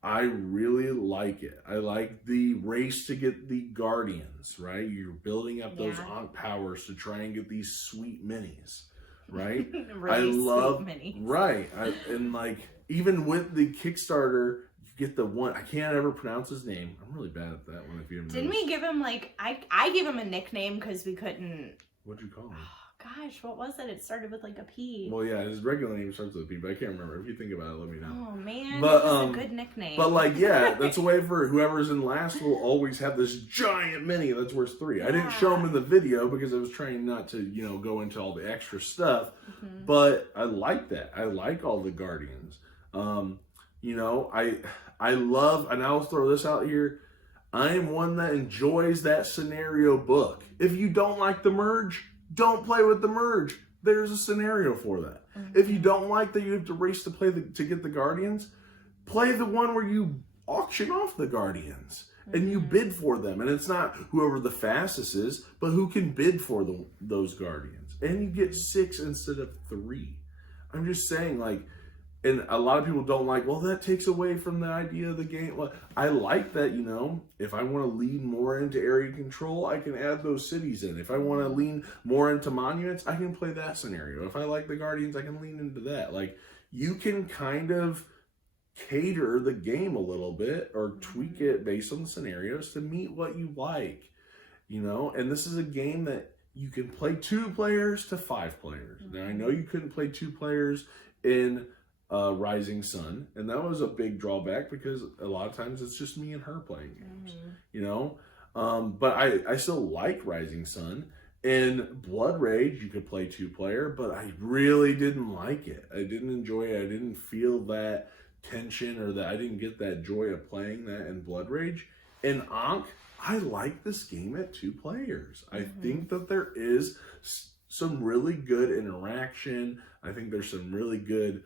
I really like it. I like the race to get the Guardians, right? You're building up those Ankh powers to try and get these sweet minis, right? I love minis. Right. And like, even with the Kickstarter, you get the one. I can't ever pronounce his name. I'm really bad at that one. If you didn't we give him like I gave him a nickname because we couldn't. What'd you call him? Gosh, what was it? It started with like a P. Well, yeah, his regular name starts with a P, but I can't remember. If you think about it, let me know. Oh man, but that's a good nickname. But like, yeah, that's a way for whoever's in last will always have this giant mini that's worth 3. I didn't show him in the video because I was trying not to, go into all the extra stuff. Mm-hmm. But I like that. I like all the Guardians. I love, and I'll throw this out here. I am one that enjoys that scenario book. If you don't like the merge, don't play with the merge. There's a scenario for that. Mm-hmm. If you don't like that you have to race to to get the Guardians, play the one where you auction off the Guardians and you bid for them. And it's not whoever the fastest is, but who can bid for those Guardians. And you get 6 instead of 3. I'm just saying, like, and a lot of people don't like, well, that takes away from the idea of the game. Well, I like that, if I want to lean more into area control, I can add those cities in. If I want to lean more into monuments, I can play that scenario. If I like the Guardians, I can lean into that. Like, you can kind of cater the game a little bit or tweak it based on the scenarios to meet what you like, And this is a game that you can play 2 players to 5 players. Now, I know you couldn't play 2 players in Rising Sun, and that was a big drawback because a lot of times it's just me and her playing games, but I still like Rising Sun. And Blood Rage, you could play 2 player, but I really didn't like it. I didn't enjoy it. I didn't feel that tension or that I didn't get that joy of playing that in Blood Rage. In Ankh, I like this game at 2 players. I think that there is some really good interaction. I think there's some really good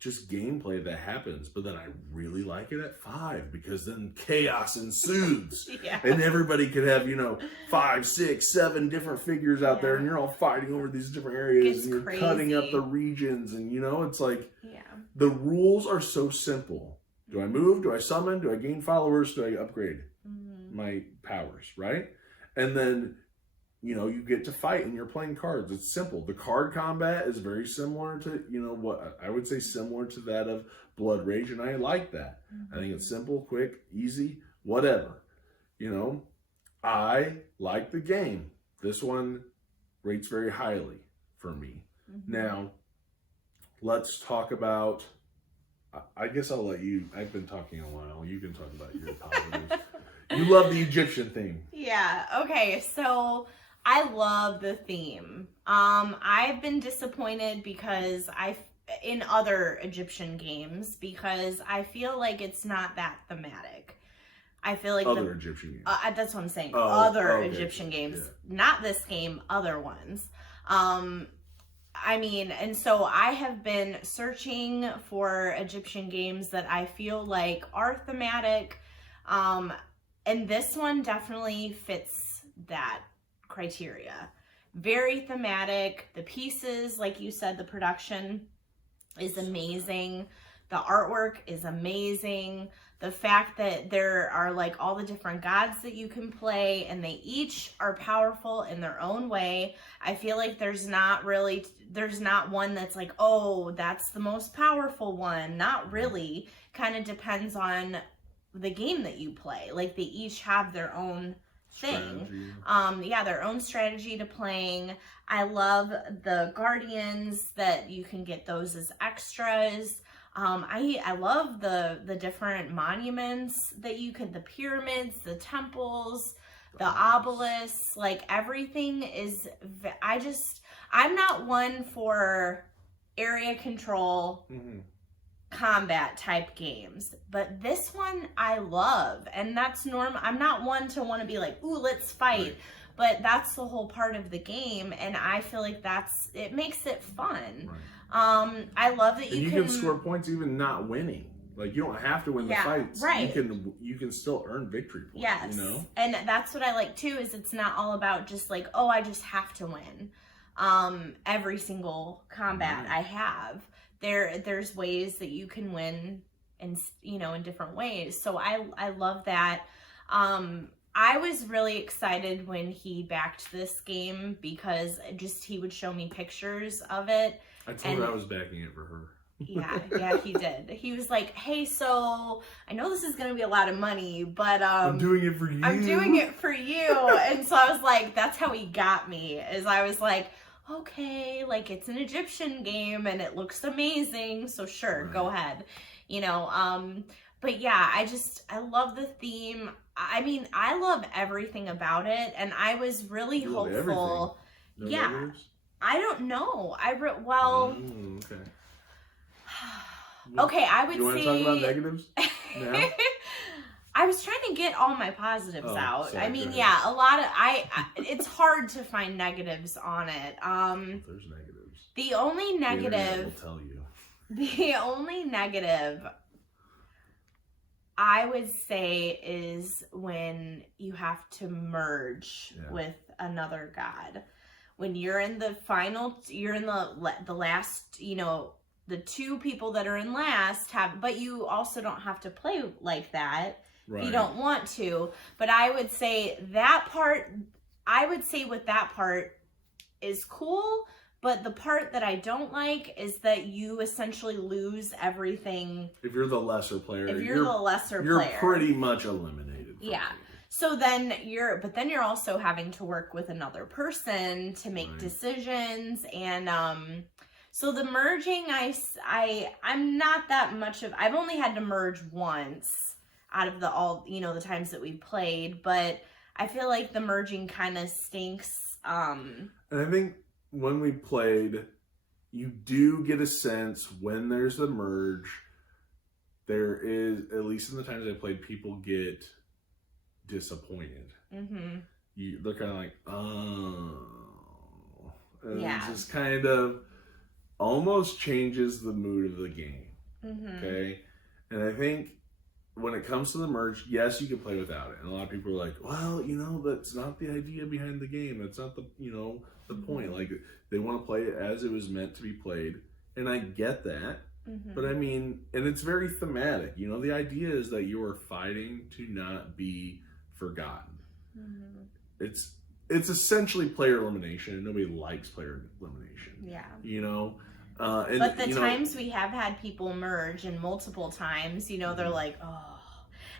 just gameplay that happens, but then I really like it at 5 because then chaos ensues. And everybody could have 5, 6, 7 different figures out there, and you're all fighting over these different areas, and you're cutting up the regions, and it's like the rules are so simple. Do I move? Do I summon? Do I gain followers? Do I upgrade my powers, right? And then you get to fight and you're playing cards. It's simple. The card combat is very similar to, what I would say similar to that of Blood Rage, and I like that. I think it's simple, quick, easy, whatever. I like the game. This one rates very highly for me. Now, let's talk about, I guess I'll let you, I've been talking a while. You can talk about your positives. You love the Egyptian theme. Yeah, okay, so I love the theme. I've been disappointed because in other Egyptian games because I feel like it's not that thematic. I feel like other Egyptian games. That's what I'm saying. Other Egyptian games, not this game, other ones. And so I have been searching for Egyptian games that I feel like are thematic, and this one definitely fits that criteria. Very thematic. The pieces, like you said, the production is amazing. The artwork is amazing. The fact that there are like all the different gods that you can play and they each are powerful in their own way. I feel like there's not one that's like, oh, that's the most powerful one. Not really. Kind of depends on the game that you play. Like they each have their own thing. Their own strategy to playing. I love the Guardians that you can get those as extras. I love the different monuments that you could, the pyramids, the temples, the obelisks, like everything is, I'm not one for area control combat type games, but this one I love, and that's normal. I'm not one to want to be like, ooh, let's fight, but that's the whole part of the game, and I feel like it makes it fun. I love that you can score points even not winning. Like, you don't have to win the fights. You can still earn victory points. Yes. And that's what I like too, is it's not all about just like, oh, I just have to win every single combat I have. There's ways that you can win in different ways. So I love that. I was really excited when he backed this game because he would show me pictures of it. I told her I was backing it for her. Yeah, he did. He was like, hey, so I know this is going to be a lot of money, but I'm doing it for you. I'm doing it for you. And so I was like, that's how he got me, is I was like, okay, like it's an Egyptian game and it looks amazing, so sure, go ahead. You know, but yeah, I love the theme. I mean, I love everything about it, and I was really hopeful. No yeah. negatives? I don't know. Okay, I would say... You want to talk about negatives now? I was trying to get all my positives out. Sorry, I mean, yeah, a lot of... it's hard to find negatives on it. There's negatives. The only negative... The internet will tell you. The only negative I would say is when you have to merge with another god. When you're in the final, you're in the last, you know, the two people that are in last have, but you also don't have to play like that if you don't want to. But I would say that part, with that part is cool, but the part that I don't like is that you essentially lose everything. If you're the lesser player. You're pretty much eliminated. Yeah. So then you're also having to work with another person to make decisions, and so the merging, I'm not that much of. I've only had to merge once out of the times that we've played, but I feel like the merging kind of stinks. And I think when we played, you do get a sense when there's a merge. There is, at least in the times I played, people get disappointed. They're kind of like, oh, and it just kind of almost changes the mood of the game. Okay, and I think when it comes to the merge, yes, you can play without it, and a lot of people are like, well, you know, that's not the idea behind the game. That's not the the point. Like, they want to play it as it was meant to be played, and I get that. But I mean, and it's very thematic. You know, the idea is that you are fighting to not be forgotten. It's essentially player elimination, and nobody likes player elimination. Yeah. You know? But the times we have had people merge, and multiple times, you know, they're like, oh.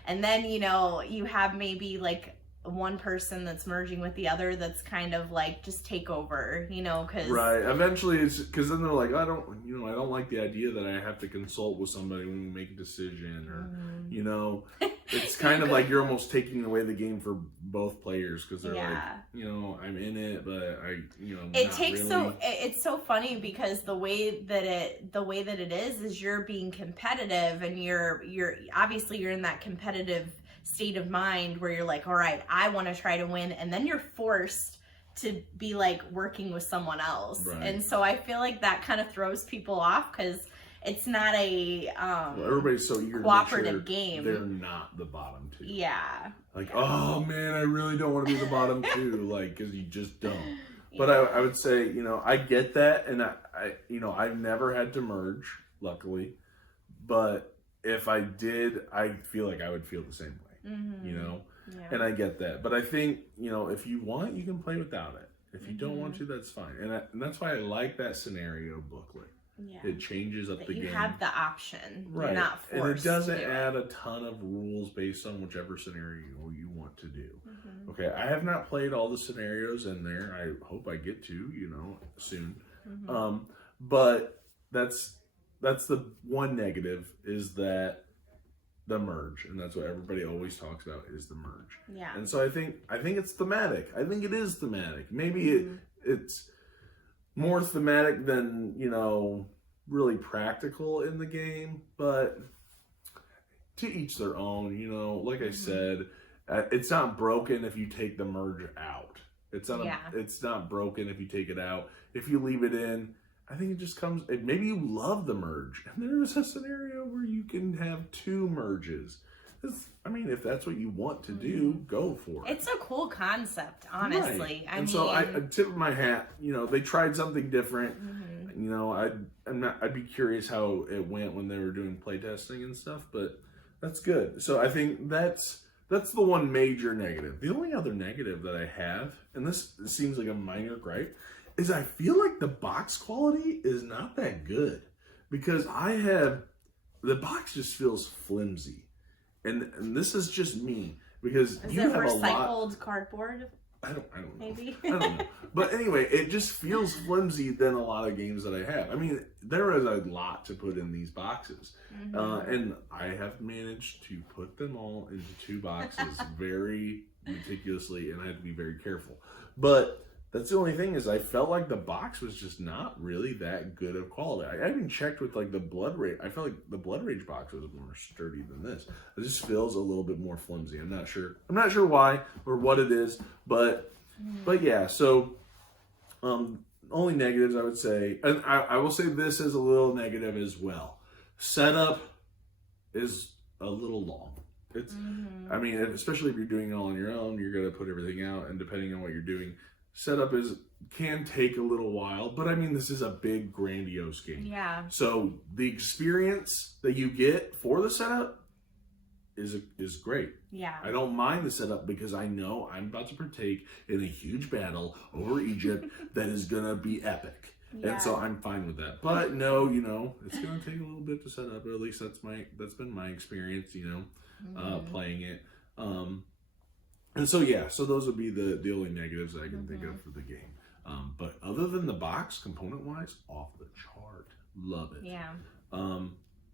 And then, you know, you have maybe like one person that's merging with the other that's kind of like, just take over, you know, because eventually it's because then they're like, I don't like the idea that I have to consult with somebody when we make a decision, or you know, it's kind of like you're almost taking away the game for both players, because they're like, you know, I'm in it, but it's so funny, because the way that it is you're being competitive, and you're obviously you're in that competitive state of mind where you're like, all right, I want to try to win, and then you're forced to be like working with someone else, and so I feel like that kind of throws people off, because it's not a everybody's so eager cooperative to make sure game. They're not the bottom two. Like, oh man, I really don't want to be the bottom two, like, because you just don't. But I would say, you know, I get that, and I you know, I've never had to merge, luckily, but if I did, I feel like I would feel the same way. You know, and I get that, but I think, you know, if you want, you can play without it. If you don't want to, that's fine, and that's why I like that scenario booklet. It changes up the game. You have the option, You're not forced, and it doesn't add a ton of rules based on whichever scenario you want to do. Okay, I have not played all the scenarios in there. I hope I get to, you know, soon. But that's the one negative, is that the merge, and that's what everybody always talks about, is the merge. And so I think it's thematic. I think it is thematic. Maybe it's more thematic than, you know, really practical in the game, but to each their own. You know, like I said, it's not broken if you take the merge out. It's not broken if you take it out. If you leave it in, I think it just comes, maybe you love the merge, and there's a scenario where you can have two merges. I mean, if that's what you want to do, go for it. It's a cool concept, honestly. So I tip my hat, you know, they tried something different. You know, I'd be curious how it went when they were doing playtesting and stuff, but that's good. So I think that's the one major negative. The only other negative that I have, and this seems like a minor gripe, is I feel like the box quality is not that good. because the box just feels flimsy, and this is just me because Is you it have recycled cardboard? I don't know. Maybe. I don't know. But anyway, it just feels flimsy than a lot of games that I have. I mean, there is a lot to put in these boxes. And I have managed to put them all into 2 boxes very meticulously, and I had to be very careful. But that's the only thing is I felt like the box was just not really that good of quality. I even checked with like the Blood Rage. I felt like the Blood Rage box was more sturdy than this. It just feels a little bit more flimsy. I'm not sure why or what it is, but yeah. So only negatives I would say, and I will say this is a little negative as well. Setup is a little long. It's I mean, especially if you're doing it all on your own, you're gonna put everything out, and depending on what you're doing. Setup can take a little while, but I mean, this is a big, grandiose game. Yeah. So the experience that you get for the setup is great. Yeah. I don't mind the setup because I know I'm about to partake in a huge battle over Egypt that is gonna be epic. Yeah. And so I'm fine with that. But no, it's gonna take a little bit to set up, or at least that's been my experience, playing it. And so so those would be the only negatives that I can think of for the game. But other than the box, component wise, off the chart. Love it. Yeah.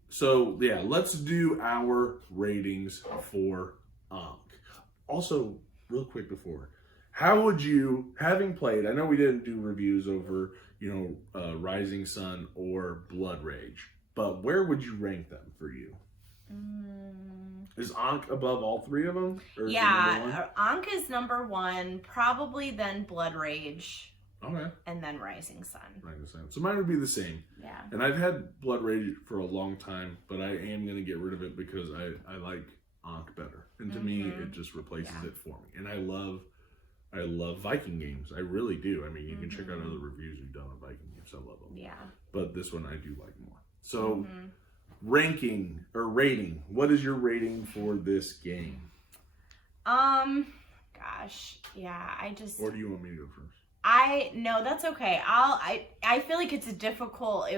So let's do our ratings for Ankh. Also, real quick before, how would you, having played, I know we didn't do reviews over, Rising Sun or Blood Rage, but where would you rank them for you? Is Ankh above all 3 of them? Or Yeah, Ankh is number 1, probably then Blood Rage. Okay. And then Rising Sun. Rising Sun. So mine would be the same. Yeah. And I've had Blood Rage for a long time, but I am going to get rid of it because I like Ankh better. And to me, it just replaces it for me. And I love Viking games. I really do. I mean, you can check out other reviews we've done on Viking games. I love them. Yeah. But this one I do like more. So... ranking or rating. What is your rating for this game? Gosh, yeah, Or do you want me to go first? No, that's okay. I feel like it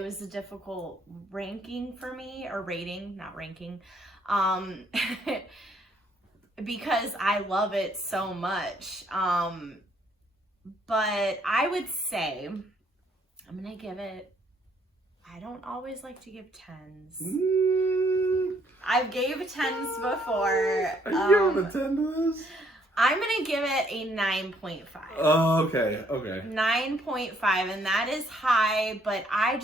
was a difficult ranking for me, or rating, not ranking. Because I love it so much. But I would say I'm gonna give it, I don't always like to give 10s. I've gave 10s before. Are you giving a 10 to this? I'm going to give it a 9.5. Oh, okay. 9.5, and that is high, but I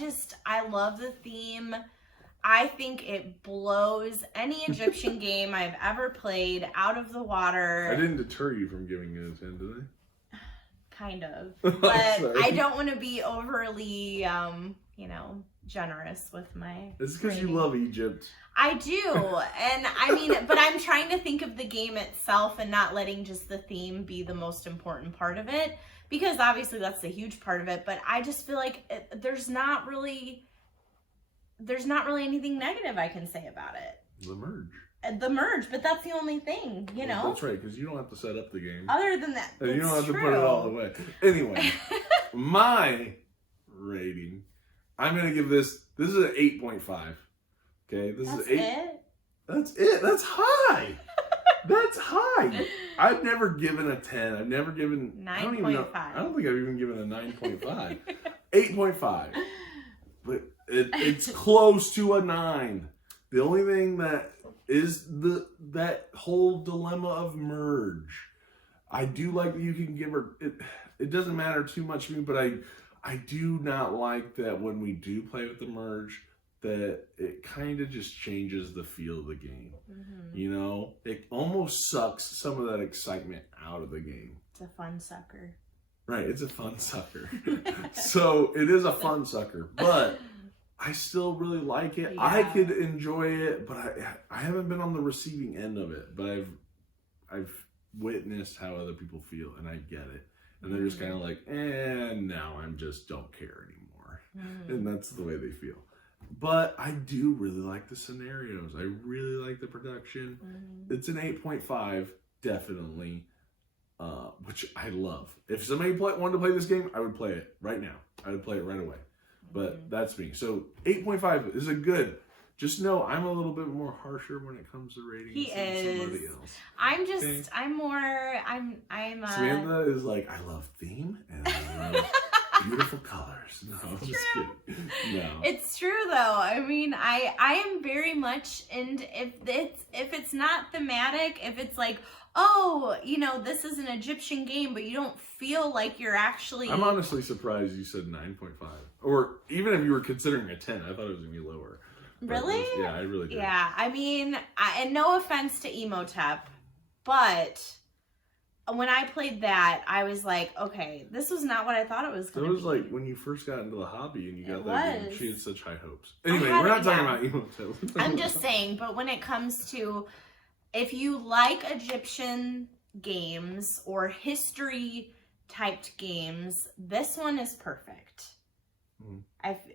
love the theme. I think it blows any Egyptian game I've ever played out of the water. I didn't deter you from giving it a 10, did I? Kind of. But I don't want to be overly, generous with my... It's because you love Egypt. I do. And I mean, but I'm trying to think of the game itself and not letting just the theme be the most important part of it. Because obviously that's a huge part of it. But I just feel like there's not really anything negative I can say about it. The merge, but that's the only thing, That's right, because you don't have to set up the game. Other than that, and you don't have to put it all the way. Anyway, my rating, I'm going to give this is an 8.5. Okay, That's it? That's it. That's high. That's high. I've never given a 10. I've never given 9.5. I don't think I've even given a 9.5. 8.5. But it's close to a 9. The only thing that is that whole dilemma of merge. I do like that you can give her it doesn't matter too much to me, but I do not like that when we do play with the merge that it kind of just changes the feel of the game. It almost sucks some of that excitement out of the game. It's a fun sucker. Right, it's a fun sucker. So it is a fun sucker, but I still really like it. Yeah. I could enjoy it, but I haven't been on the receiving end of it. But I've witnessed how other people feel, and I get it. And they're just kind of like, now I just don't care anymore. And that's the way they feel. But I do really like the scenarios. I really like the production. It's an 8.5, definitely, which I love. If somebody wanted to play this game, I would play it right now. I would play it right away. But that's me. So 8.5 is a good. Just know I'm a little bit more harsher when it comes to ratings than somebody else. Samantha is like, I love theme and I love beautiful colors. No, I'm just kidding. No. It's true though. I mean, I am very much, and if it's not thematic, if it's like, oh, you know, this is an Egyptian game, but you don't feel like you're actually. I'm honestly surprised you said 9.5, or even if you were considering a 10, I thought it was gonna be lower. Really? Yeah, I really did. Yeah, I mean, and no offense to Emotep, but when I played that, I was like, okay, this was not what I thought it was going to be. It was like when you first got into the hobby and you got that game, she had such high hopes. Anyway, we're not talking about Emotep. I'm just saying, but when it comes to, if you like Egyptian games or history typed games, this one is perfect.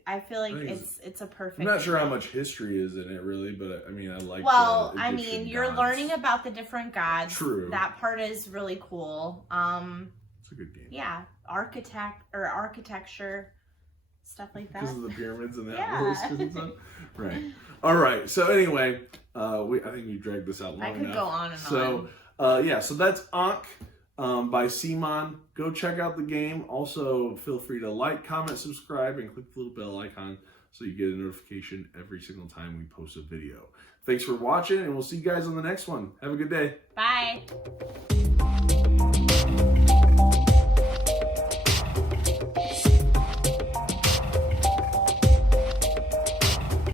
I feel like it's a perfect. I'm not sure how much history is in it really, but I mean I like. Well, I mean you're learning about the different gods. True. That part is really cool. It's a good game. Yeah, architecture, stuff like that. Because of the pyramids and the obelisks and stuff. Right. All right. So anyway, I think we dragged this out long enough. I could go on and on. So so that's Ankh. By Simon. Go check out the game. Also, feel free to like, comment, subscribe, and click the little bell icon so you get a notification every single time we post a video. Thanks for watching, and we'll see you guys on the next one. Have a good day. Bye.